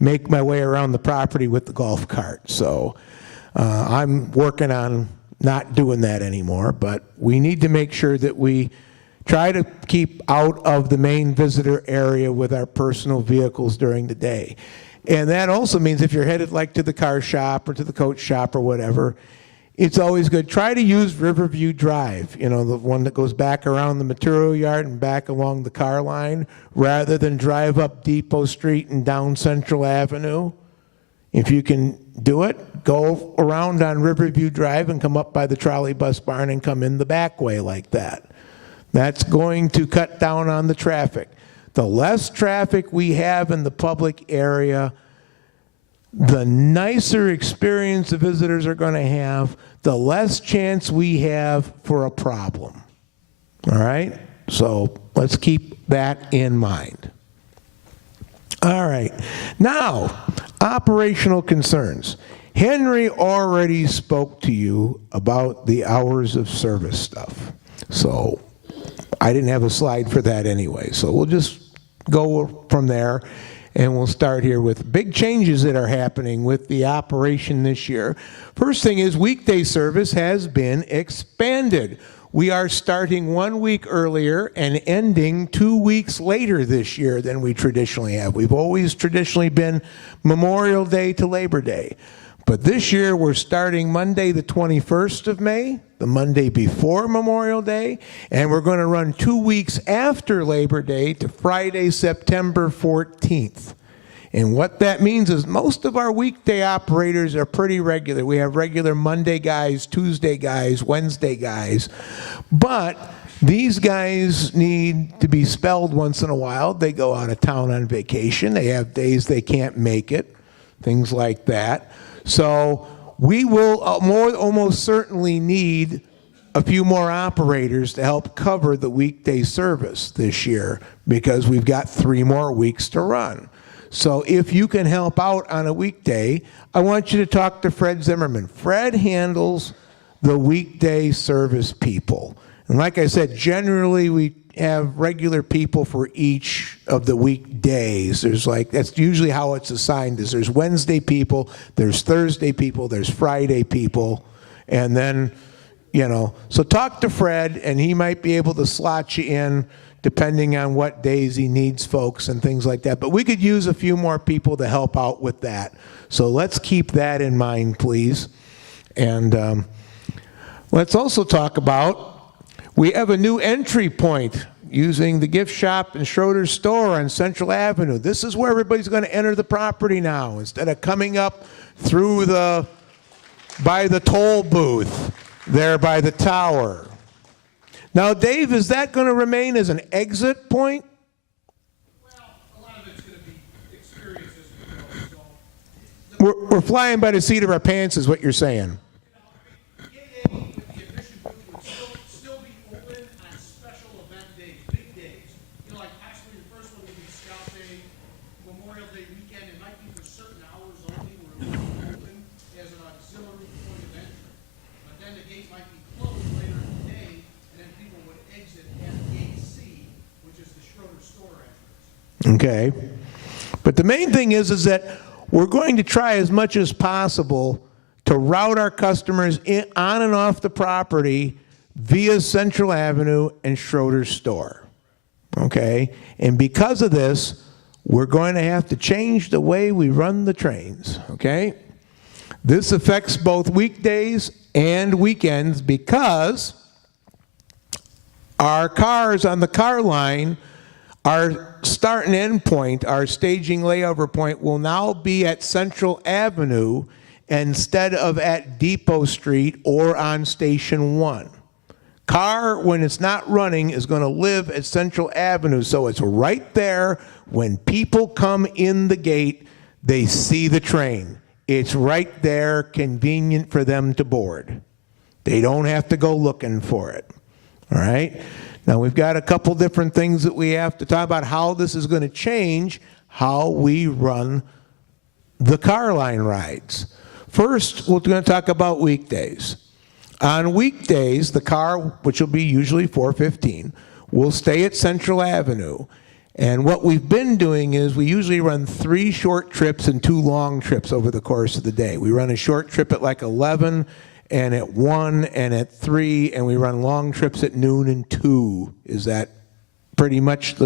make my way around the property with the golf cart. So I'm working on not doing that anymore, but we need to make sure that we try to keep out of the main visitor area with our personal vehicles during the day. And that also means if you're headed like to the car shop or to the coach shop or whatever, it's always good. Try to use Riverview Drive, you know, the one that goes back around the material yard and back along the car line, rather than drive up Depot Street and down Central Avenue. If you can do it, go around on Riverview Drive and come up by the trolley bus barn and come in the back way like that. That's going to cut down on the traffic. The less traffic we have in the public area, the nicer experience the visitors are going to have, the less chance we have for a problem. All right? So let's keep that in mind. All right. Now, operational concerns. Henry already spoke to you about the hours of service stuff. So I didn't have a slide for that anyway. So we'll just go from there. And we'll start here with big changes that are happening with the operation this year. First thing is weekday service has been expanded. We are starting 1 week earlier and ending 2 weeks later this year than we traditionally have. We've always traditionally been Memorial Day to Labor Day. But this year we're starting Monday the 21st of May, the Monday before Memorial Day, and we're going to run 2 weeks after Labor Day to Friday, September 14th. And what that means is most of our weekday operators are pretty regular. We have regular Monday guys, Tuesday guys, Wednesday guys. But these guys need to be spelled once in a while. They go out of town on vacation. They have days they can't make it, things like that. So we will almost certainly need a few more operators to help cover the weekday service this year because we've got 3 more weeks to run. So if you can help out on a weekday, I want you to talk to Fred Zimmerman. Fred handles the weekday service people. And like I said, generally we have regular people for each of the weekdays. There's like, that's usually how it's assigned is there's Wednesday people, there's Thursday people, there's Friday people, and then, you know, so talk to Fred and he might be able to slot you in depending on what days he needs folks and things like that. But we could use a few more people to help out with that. So let's keep that in mind, please. And let's also talk about, we have a new entry point using the gift shop and Schroeder's store on Central Avenue. This is where everybody's going to enter the property now instead of coming up through by the toll booth there by the tower. Now, Dave, is that going to remain as an exit point? Well, a lot of it's gonna be experiences, you know, so. We're flying by the seat of our pants is what you're saying. Gate A with the admission booth would still be open on special event days, big days. You know, like actually the first one would be Scout Day, Memorial Day weekend, it might be for certain hours only where it would be open as an auxiliary point of entry. But then the gate might be closed later in the day, and then people would exit at gate C, which is the Schroeder store entrance. Okay. But the main thing is that we're going to try as much as possible to route our customers on and off the property via Central Avenue and Schroeder's store. Okay? And because of this, we're going to have to change the way we run the trains. Okay? This affects both weekdays and weekends because our cars on the car line, our start and end point, our staging layover point will now be at Central Avenue instead of at Depot Street or on Station 1. Car, when it's not running, is going to live at Central Avenue, so it's right there. When people come in the gate, they see the train. It's right there, convenient for them to board. They don't have to go looking for it. All right? Now, we've got a couple different things that we have to talk about how this is going to change how we run the car line rides. First, we're going to talk about weekdays. On weekdays, the car, which will be usually 415, will stay at Central Avenue. And what we've been doing is we usually run 3 short trips and 2 long trips over the course of the day. We run a short trip at like 11 and at 1 and at 3, and we run long trips at noon and 2. Is that pretty much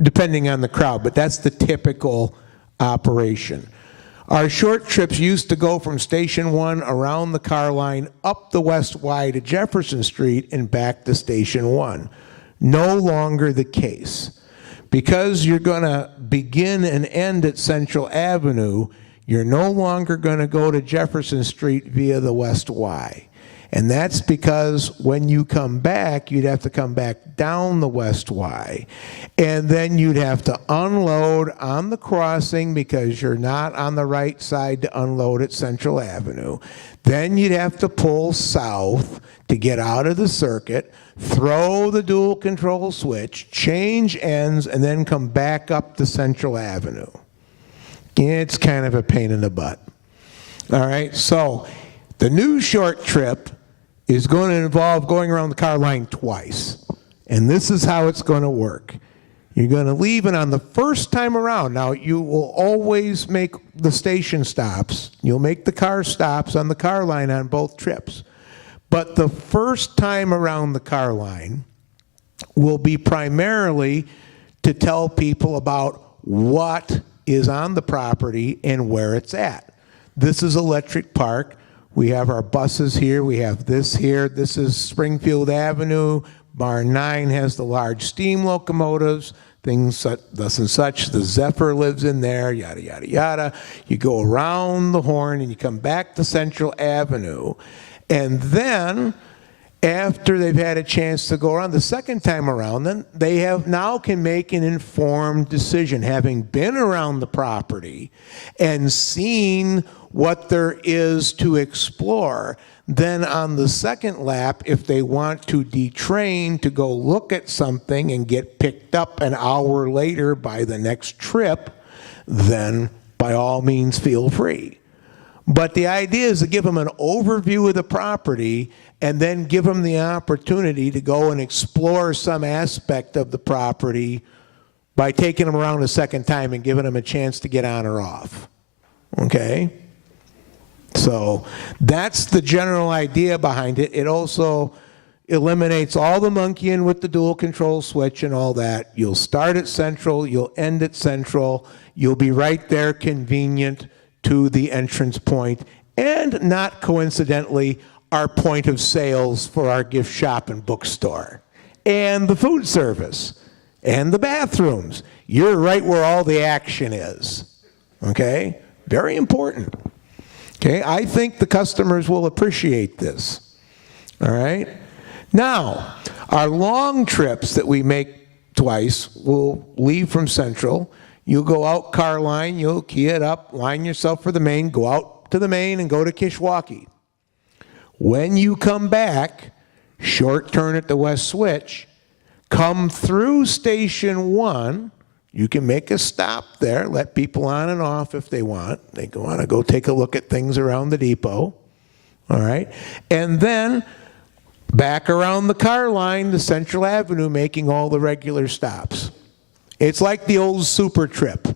depending on the crowd, but that's the typical operation. Our short trips used to go from Station 1 around the car line up the West Y to Jefferson Street and back to Station 1. No longer the case. Because you're going to begin and end at Central Avenue, you're no longer going to go to Jefferson Street via the West Y. And that's because when you come back, you'd have to come back down the West Y. And then you'd have to unload on the crossing because you're not on the right side to unload at Central Avenue. Then you'd have to pull south to get out of the circuit, throw the dual control switch, change ends, and then come back up to Central Avenue. It's kind of a pain in the butt. All right, so the new short trip is going to involve going around the car line twice. And this is how it's going to work. You're going to leave, and on the first time around, now you will always make the station stops. You'll make the car stops on the car line on both trips. But the first time around the car line will be primarily to tell people about what is on the property and where it's at. This is Electric Park. We have our buses here. We have this here. This is Springfield Avenue. Barn 9 has the large steam locomotives, things such, thus and such. The Zephyr lives in there, yada, yada, yada. You go around the horn and you come back to Central Avenue. And then, after they've had a chance to go around the second time around, then they now can make an informed decision, having been around the property and seen what there is to explore. Then on the second lap, if they want to detrain to go look at something and get picked up an hour later by the next trip, then by all means feel free. But the idea is to give them an overview of the property and then give them the opportunity to go and explore some aspect of the property by taking them around a second time and giving them a chance to get on or off. Okay? So that's the general idea behind it. It also eliminates all the monkeying with the dual control switch and all that. You'll start at central, you'll end at central, you'll be right there convenient to the entrance point, and not coincidentally, our point of sales for our gift shop and bookstore, and the food service, and the bathrooms. You're right where all the action is, okay? Very important, okay? I think the customers will appreciate this, all right? Now, our long trips that we make twice, we'll leave from Central, you'll go out car line, you'll key it up, line yourself for the main, go out to the main and go to Kishwaukee. When you come back, short turn at the west switch, come through station 1, you can make a stop there, let people on and off if they want. They want to go take a look at things around the depot, all right? And then back around the car line to Central Avenue, making all the regular stops. It's like the old super trip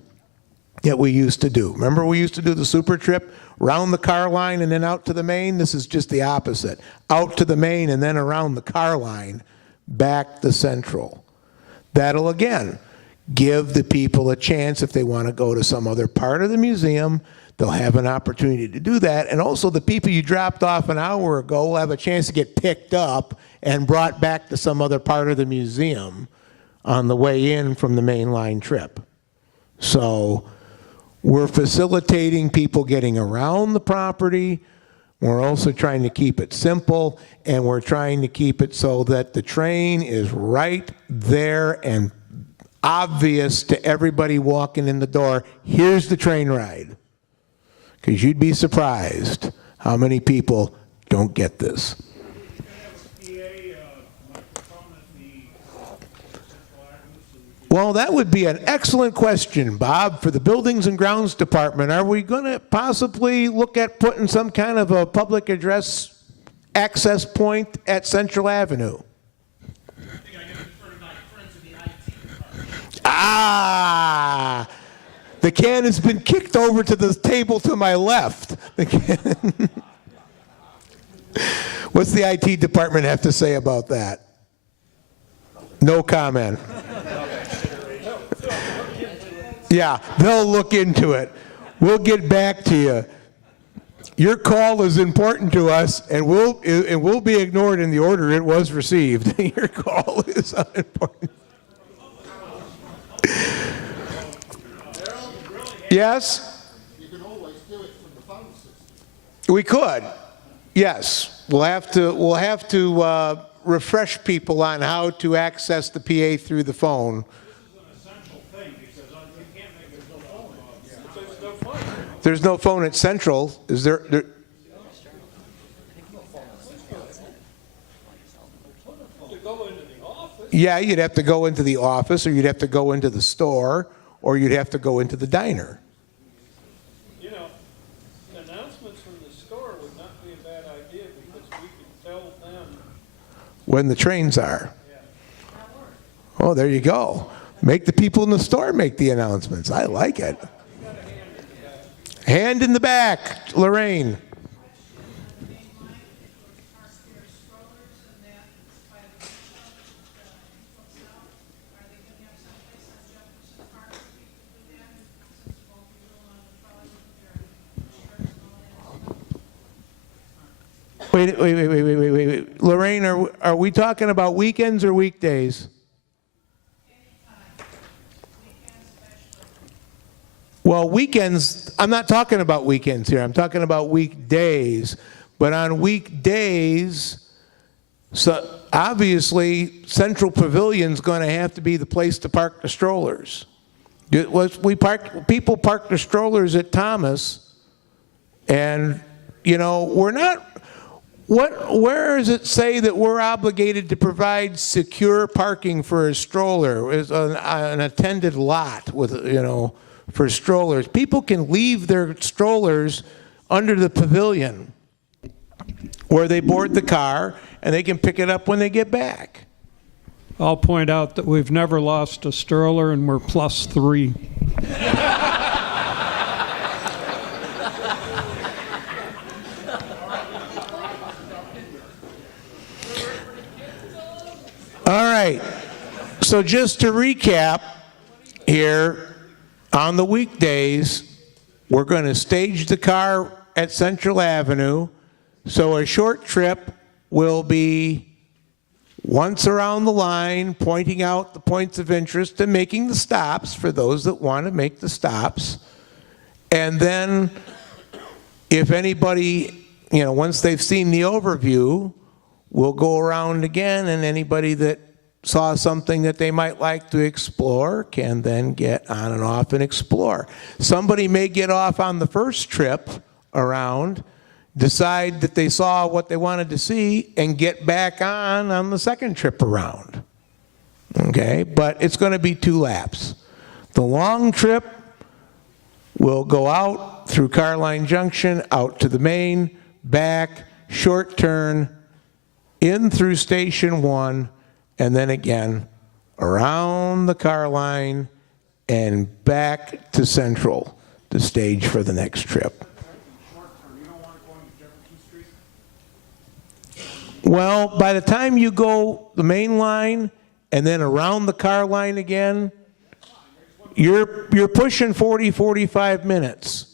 that we used to do. Remember we used to do the super trip? Around the car line and then out to the main? This is just the opposite. Out to the main and then around the car line, back to Central. That'll, again, give the people a chance if they want to go to some other part of the museum. They'll have an opportunity to do that. And also the people you dropped off an hour ago will have a chance to get picked up and brought back to some other part of the museum on the way in from the main line trip. So we're facilitating people getting around the property. We're also trying to keep it simple, and we're trying to keep it so that the train is right there and obvious to everybody walking in the door. Here's the train ride. Because you'd be surprised how many people don't get this. Well, that would be an excellent question, Bob, for the Buildings and Grounds Department. Are we going to possibly look at putting some kind of a public address access point at Central Avenue? I think I get referred to my friends in the IT department. Ah! The can has been kicked over to the table to my left. What's the IT department have to say about that? No comment. Yeah, they'll look into it. We'll get back to you. Your call is important to us, and will be ignored in the order it was received. Your call is unimportant. Yes? You can always do it from the phone system. We could. Yes. We'll have to refresh people on how to access the PA through the phone. There's no phone at Central. Is there? Yeah, you'd have to go into the office, or you'd have to go into the store, or you'd have to go into the diner. You know, announcements from the store would not be a bad idea because we could tell them. When the trains are. Oh, there you go. Make the people in the store make the announcements. I like it. Hand in the back, Lorraine. Wait. Lorraine, are we talking about weekends or weekdays? Well, weekends, I'm not talking about weekends here. I'm talking about weekdays. But on weekdays, so obviously, Central Pavilion's going to have to be the place to park the strollers. People park their strollers at Thomas, and, you know, we're not, where does it say that we're obligated to provide secure parking for a stroller? Is an attended lot with, you know, for strollers. People can leave their strollers under the pavilion where they board the car and they can pick it up when they get back. I'll point out that we've never lost a stroller and we're +3. All right, so just to recap here, on the weekdays, we're going to stage the car at Central Avenue, so a short trip will be once around the line, pointing out the points of interest and making the stops for those that want to make the stops. And then if anybody, once they've seen the overview, we'll go around again, and anybody that saw something that they might like to explore can then get on and off and explore. Somebody may get off on the first trip around, decide that they saw what they wanted to see, and get back on the second trip around. Okay, but it's going to be 2 laps. The long trip will go out through Carline Junction, out to the main, back, short turn, in through Station 1, and then again around the car line and back to Central, the stage for the next trip. Well, by the time you go the main line and then around the car line again, you're pushing 40, 45 minutes.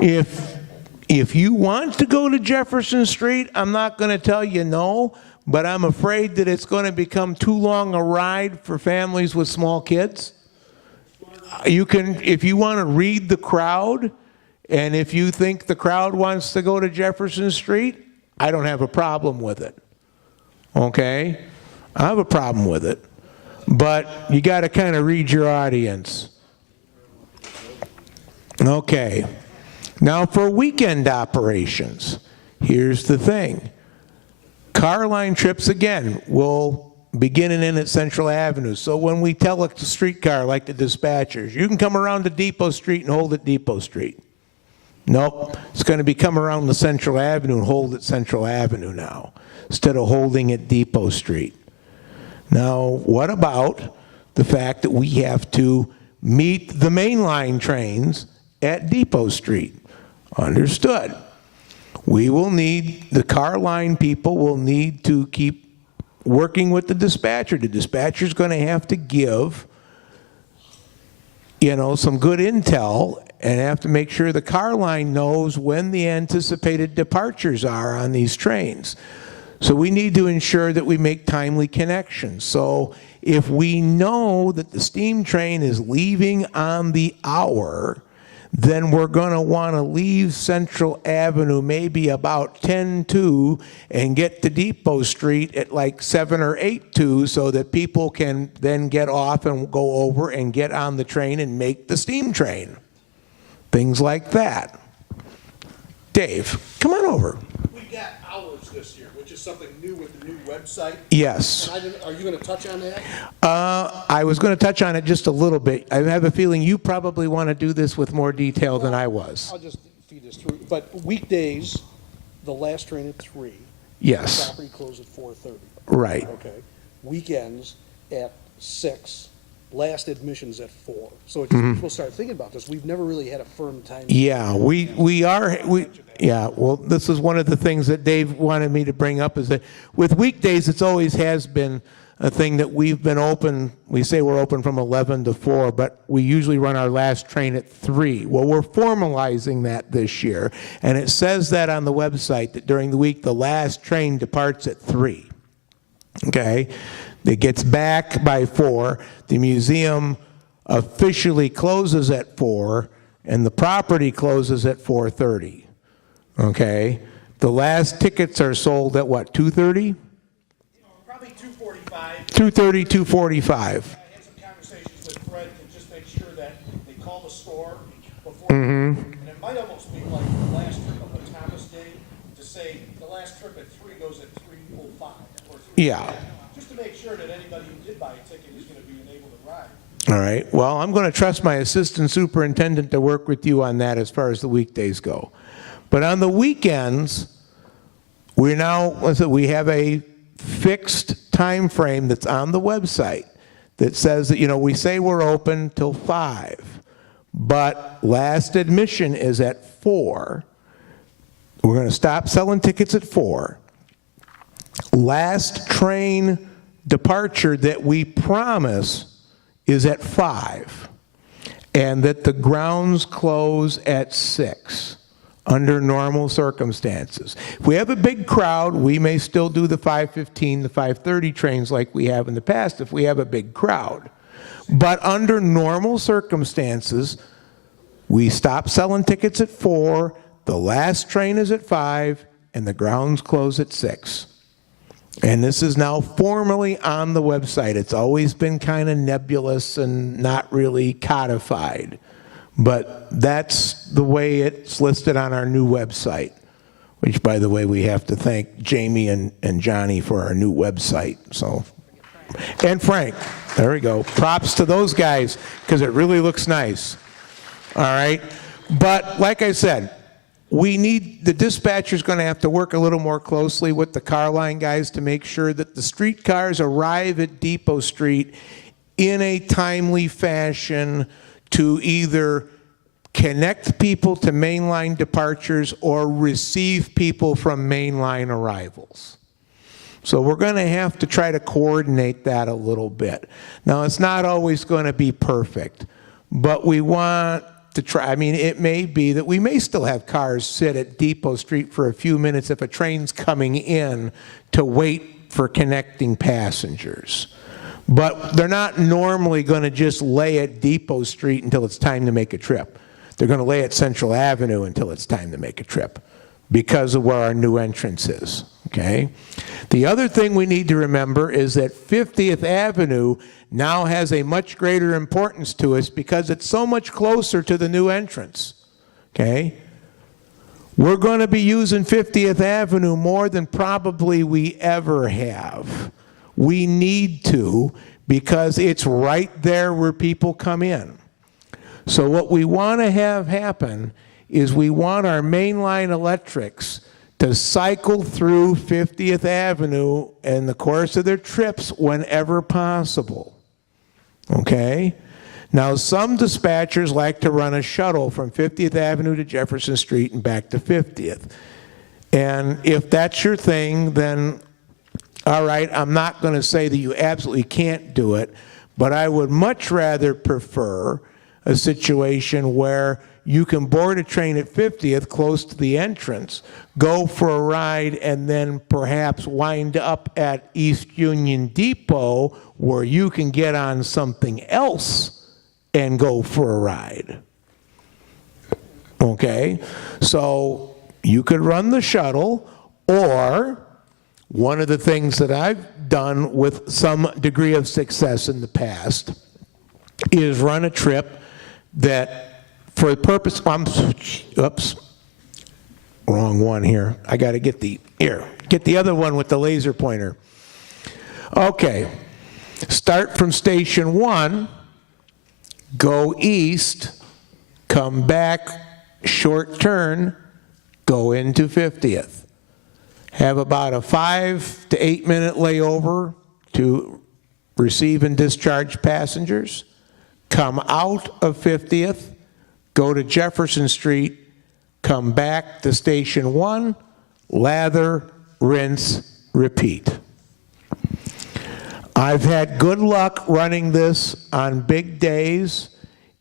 If you want to go to Jefferson Street, I'm not going to tell you no, but I'm afraid that it's going to become too long a ride for families with small kids. You can, if you want to read the crowd, and if you think the crowd wants to go to Jefferson Street, I don't have a problem with it. Okay? I have a problem with it. But you got to kind of read your audience. Okay. Now for weekend operations, here's the thing. Car line trips, again, will beginning in at Central Avenue. So when we tell a streetcar like the dispatchers, you can come around to Depot Street and hold at Depot Street. Nope, it's going to be come around the Central Avenue and hold at Central Avenue now, instead of holding at Depot Street. Now, what about the fact that we have to meet the mainline trains at Depot Street? Understood. We will need, the car line people will need to keep working with the dispatcher. The dispatcher's going to have to give, some good intel and have to make sure the car line knows when the anticipated departures are on these trains. So we need to ensure that we make timely connections. So if we know that the steam train is leaving on the hour, then we're going to want to leave Central Avenue maybe about 10:02 and get to Depot Street at like 7 or 8:02 so that people can then get off and go over and get on the train and make the steam train. Things like that. Dave, come on over. We got hours this year, which is something new with the new website. Yes. And are you going to touch on that? I was going to touch on it just a little bit. I have a feeling you probably want to do this with more detail than I was. I'll just feed this through. But weekdays, the last train at 3. Yes. Property closed at 4:30. Right. Okay. Weekends at 6. Last admissions at 4. So it's just people start thinking about this. We've never really had a firm time. Yeah, well, this is one of the things that Dave wanted me to bring up, is that with weekdays, it's always has been a thing that we've been open. We say we're open from 11 to 4, but we usually run our last train at 3. Well, we're formalizing that this year, and it says that on the website that during the week, the last train departs at 3. Okay? It gets back by 4. The museum officially closes at 4, and the property closes at 4:30. Okay? The last tickets are sold at what, 2:30? Probably 2:45. 2:30, 2:45. I had some conversations with Fred to just make sure that they call the store before. And it might almost be like the last trip of a Thomas Day to say the last trip at 3 goes at 3:05 or 3. Yeah. Just to make sure that anybody who did buy a ticket is going to be able to ride. All right, well, I'm going to trust my assistant superintendent to work with you on that as far as the weekdays go. But on the weekends, we have a fixed time frame that's on the website that says that, we say we're open till 5, but last admission is at 4. We're going to stop selling tickets at 4. Last train departure that we promise is at 5, and that the grounds close at 6 under normal circumstances. If we have a big crowd, we may still do the 5:15, the 5:30 trains like we have in the past if we have a big crowd. But under normal circumstances, we stop selling tickets at 4, the last train is at 5, and the grounds close at 6. And this is now formally on the website. It's always been kind of nebulous and not really codified. But that's the way it's listed on our new website, which, by the way, we have to thank Jamie and Johnny for our new website. So, and Frank, there we go. Props to those guys, because it really looks nice. All right? But like I said, the dispatcher's going to have to work a little more closely with the car line guys to make sure that the streetcars arrive at Depot Street in a timely fashion to either connect people to mainline departures or receive people from mainline arrivals. So we're going to have to try to coordinate that a little bit. Now, it's not always going to be perfect, but we want to try. I mean, it may be that we may still have cars sit at Depot Street for a few minutes if a train's coming in to wait for connecting passengers. But they're not normally going to just lay at Depot Street until it's time to make a trip. They're going to lay at Central Avenue until it's time to make a trip because of where our new entrance is, okay? The other thing we need to remember is that 50th Avenue now has a much greater importance to us because it's so much closer to the new entrance, okay? We're going to be using 50th Avenue more than probably we ever have. We need to, because it's right there where people come in. So what we want to have happen is we want our mainline electrics to cycle through 50th Avenue in the course of their trips whenever possible. Okay? Now, some dispatchers like to run a shuttle from 50th Avenue to Jefferson Street and back to 50th. And if that's your thing, then all right, I'm not going to say that you absolutely can't do it, but I would much rather prefer a situation where you can board a train at 50th close to the entrance, go for a ride, and then perhaps wind up at East Union Depot where you can get on something else and go for a ride. Okay? So you could run the shuttle, or one of the things that I've done with some degree of success in the past is run a trip that, for the purpose, oops, wrong one here. I got to get the other one with the laser pointer. Okay, start from station 1, go east, come back, short turn, go into 50th. Have about a 5 to 8 minute layover to receive and discharge passengers. Come out of 50th, go to Jefferson Street, come back to station 1, lather, rinse, repeat. I've had good luck running this on big days.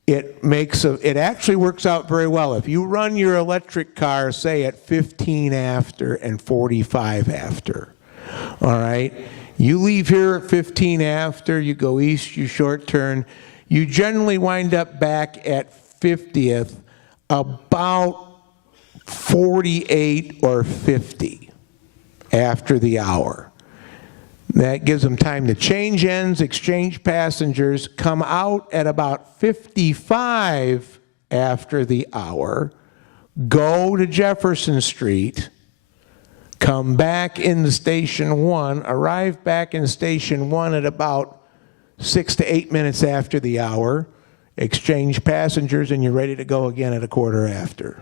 It actually works out very well. If you run your electric car, say at 15 after and 45 after, all right? You leave here at 15 after, you go east, you short turn, you generally wind up back at 50th about 48 or 50 after the hour. That gives them time to change ends, exchange passengers, come out at about 55 after the hour, go to Jefferson Street, come back into station 1, arrive back in station 1 at about 6 to 8 minutes after the hour, exchange passengers, and you're ready to go again at a quarter after.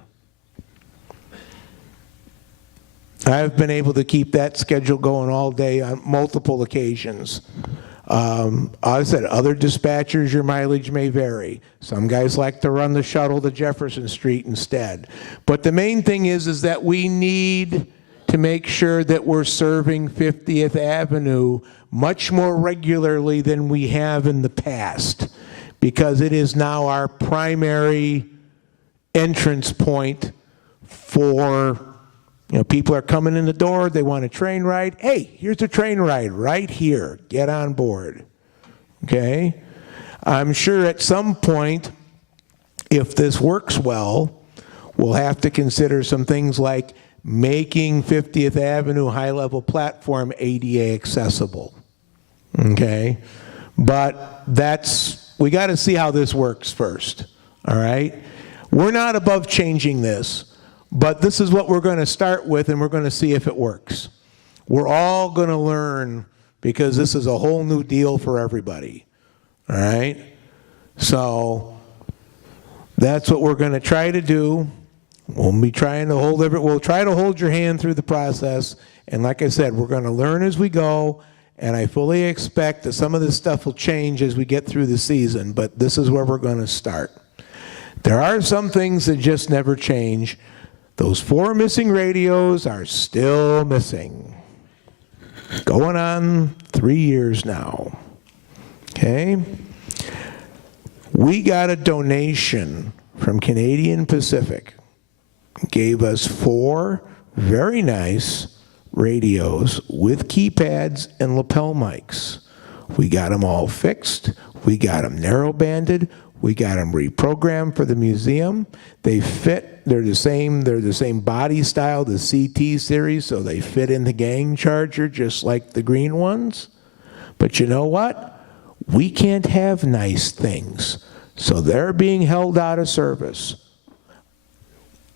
I've been able to keep that schedule going all day on multiple occasions. I said, other dispatchers, your mileage may vary. Some guys like to run the shuttle to Jefferson Street instead. But the main thing is that we need to make sure that we're serving 50th Avenue much more regularly than we have in the past, because it is now our primary entrance point for, people are coming in the door, they want a train ride. Hey, here's a train ride right here. Get on board. Okay? I'm sure at some point, if this works well, we'll have to consider some things like making 50th Avenue high-level platform ADA accessible. Okay? But we got to see how this works first. All right? We're not above changing this. But this is what we're going to start with, and we're going to see if it works. We're all going to learn, because this is a whole new deal for everybody. All right? So that's what we're going to try to do. We'll try to hold your hand through the process. And like I said, we're going to learn as we go. And I fully expect that some of this stuff will change as we get through the season. But this is where we're going to start. There are some things that just never change. Those 4 missing radios are still missing. Going on 3 years now. Okay? We got a donation from Canadian Pacific. Gave us 4 very nice radios with keypads and lapel mics. We got them all fixed. We got them narrow banded. We got them reprogrammed for the museum. They fit, they're the same body style, the CT series, so they fit in the gang charger just like the green ones. But you know what? We can't have nice things. So they're being held out of service.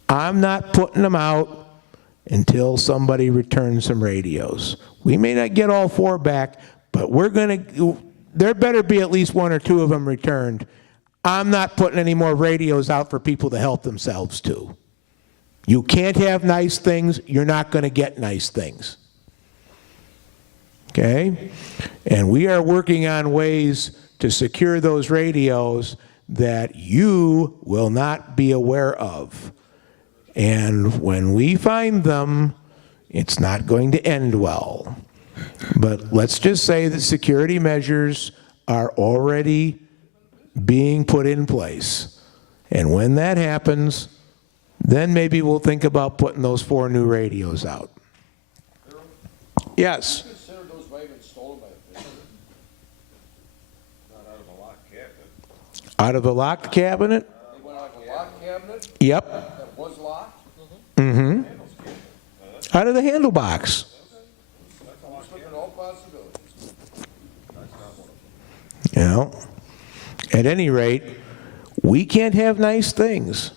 I'm not putting them out until somebody returns some radios. We may not get all 4 back, but there better be at least 1 or 2 of them returned. I'm not putting any more radios out for people to help themselves to. You can't have nice things, you're not going to get nice things. Okay? And we are working on ways to secure those radios that you will not be aware of. And when we find them, it's not going to end well. But let's just say that security measures are already being put in place. And when that happens, then maybe we'll think about putting those 4 new radios out. Yes? Consider those might have been stolen by a visitor. Not out of a locked cabinet. Out of the locked cabinet? They went out of a locked cabinet Yep. that was locked. Mm-hmm. Out of the handle box. Just looking at all possibilities. You know? At any rate, we can't have nice things.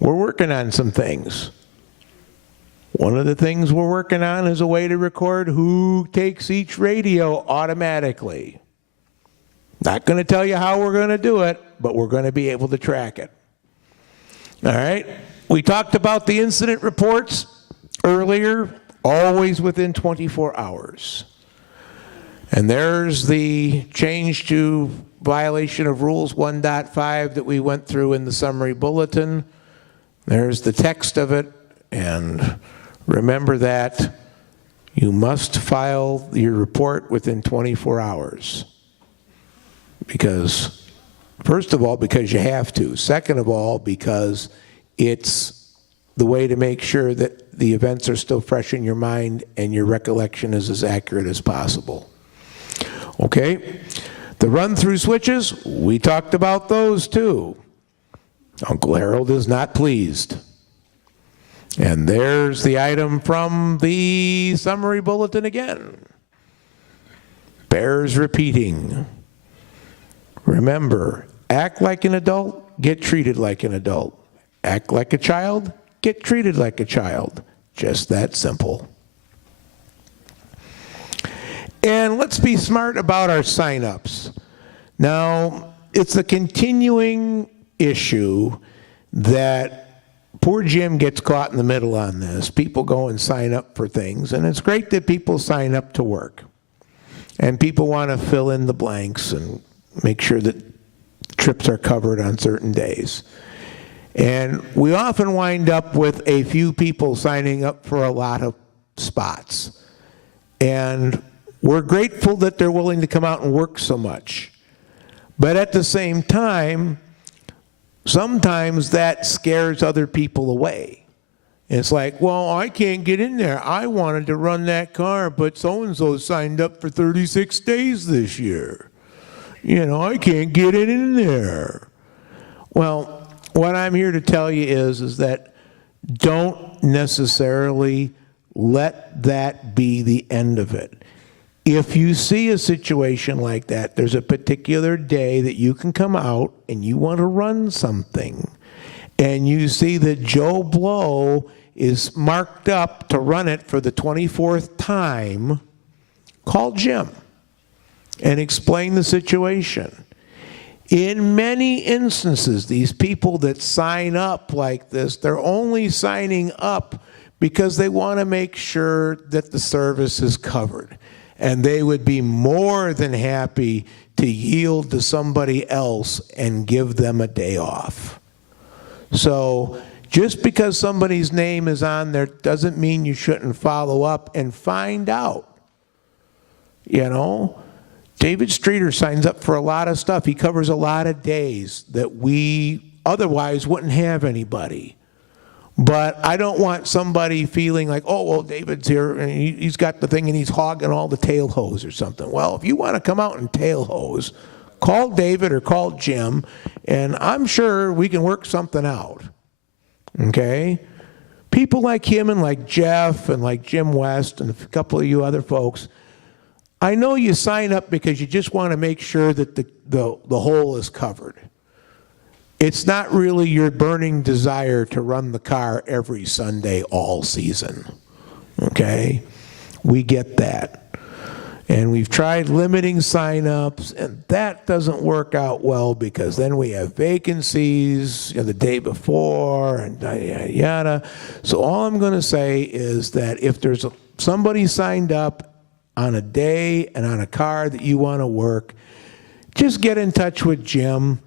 We're working on some things. One of the things we're working on is a way to record who takes each radio automatically. Not going to tell you how we're going to do it, but we're going to be able to track it. All right? We talked about the incident reports earlier, always within 24 hours. And there's the change to violation of rules 1.5 that we went through in the summary bulletin. There's the text of it. And remember that you must file your report within 24 hours. Because, first of all, because you have to. Second of all, because it's the way to make sure that the events are still fresh in your mind and your recollection is as accurate as possible. Okay? The run-through switches, we talked about those too. Uncle Harold is not pleased. And there's the item from the summary bulletin again. Bears repeating. Remember, act like an adult, get treated like an adult. Act like a child, get treated like a child. Just that simple. And let's be smart about our signups. Now, it's a continuing issue that poor Jim gets caught in the middle on this. People go and sign up for things, and it's great that people sign up to work. And people want to fill in the blanks and make sure that trips are covered on certain days. And we often wind up with a few people signing up for a lot of spots. And we're grateful that they're willing to come out and work so much. But at the same time, sometimes that scares other people away. It's like, well, I can't get in there. I wanted to run that car, but so-and-so signed up for 36 days this year. You know, I can't get it in there. Well, what I'm here to tell you is that don't necessarily let that be the end of it. If you see a situation like that, there's a particular day that you can come out and you want to run something, and you see that Joe Blow is marked up to run it for the 24th time, call Jim and explain the situation. In many instances, these people that sign up like this, they're only signing up because they want to make sure that the service is covered. And they would be more than happy to yield to somebody else and give them a day off. So just because somebody's name is on there doesn't mean you shouldn't follow up and find out. You know, David Streeter signs up for a lot of stuff. He covers a lot of days that we otherwise wouldn't have anybody. But I don't want somebody feeling like, oh, well, David's here, and he's got the thing, and he's hogging all the tail hose or something. Well, if you want to come out and tail hose, call David or call Jim, and I'm sure we can work something out, okay? People like him and like Jeff and like Jim West and a couple of you other folks, I know you sign up because you just want to make sure that the hole is covered. It's not really your burning desire to run the car every Sunday all season, okay? We get that. And we've tried limiting signups, and that doesn't work out well because then we have vacancies the day before and yada, yada. So all I'm going to say is that if there's somebody signed up on a day and on a car that you want to work, just get in touch with Jim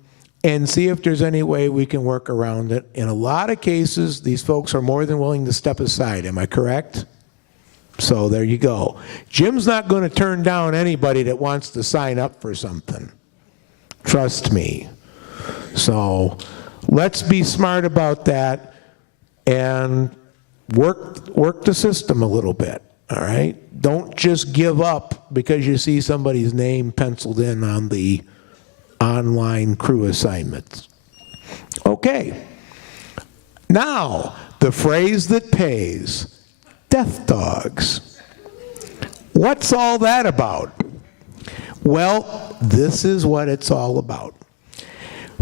and see if there's any way we can work around it. In a lot of cases, these folks are more than willing to step aside. Am I correct? So there you go. Jim's not going to turn down anybody that wants to sign up for something. Trust me. So let's be smart about that and work the system a little bit, all right? Don't just give up because you see somebody's name penciled in on the online crew assignments. Okay. Now, the phrase that pays, death dogs. What's all that about? Well, this is what it's all about.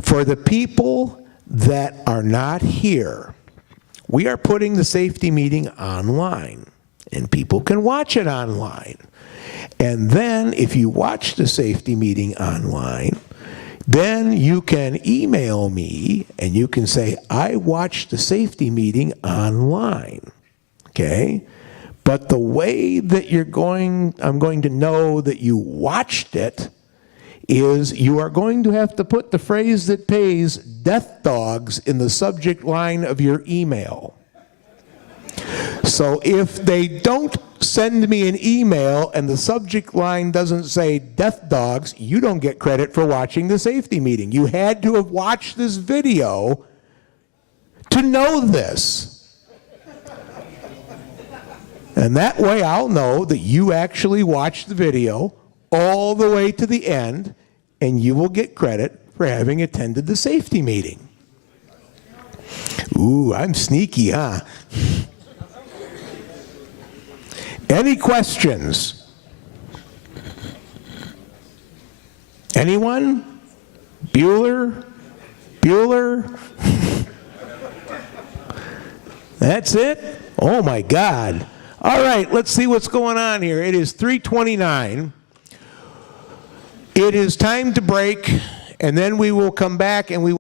For the people that are not here, we are putting the safety meeting online, and people can watch it online. And then, if you watch the safety meeting online, then you can email me and you can say, I watched the safety meeting online, okay? But the way that I'm going to know that you watched it is you are going to have to put the phrase that pays, death dogs, in the subject line of your email. So if they don't send me an email and the subject line doesn't say death dogs, you don't get credit for watching the safety meeting. You had to have watched this video to know this. And that way I'll know that you actually watched the video all the way to the end, and you will get credit for having attended the safety meeting. Ooh, I'm sneaky, huh? Any questions? Anyone? Bueller? That's it? Oh my God. All right, let's see what's going on here. It is 3:29. It is time to break, and then we will come back and we will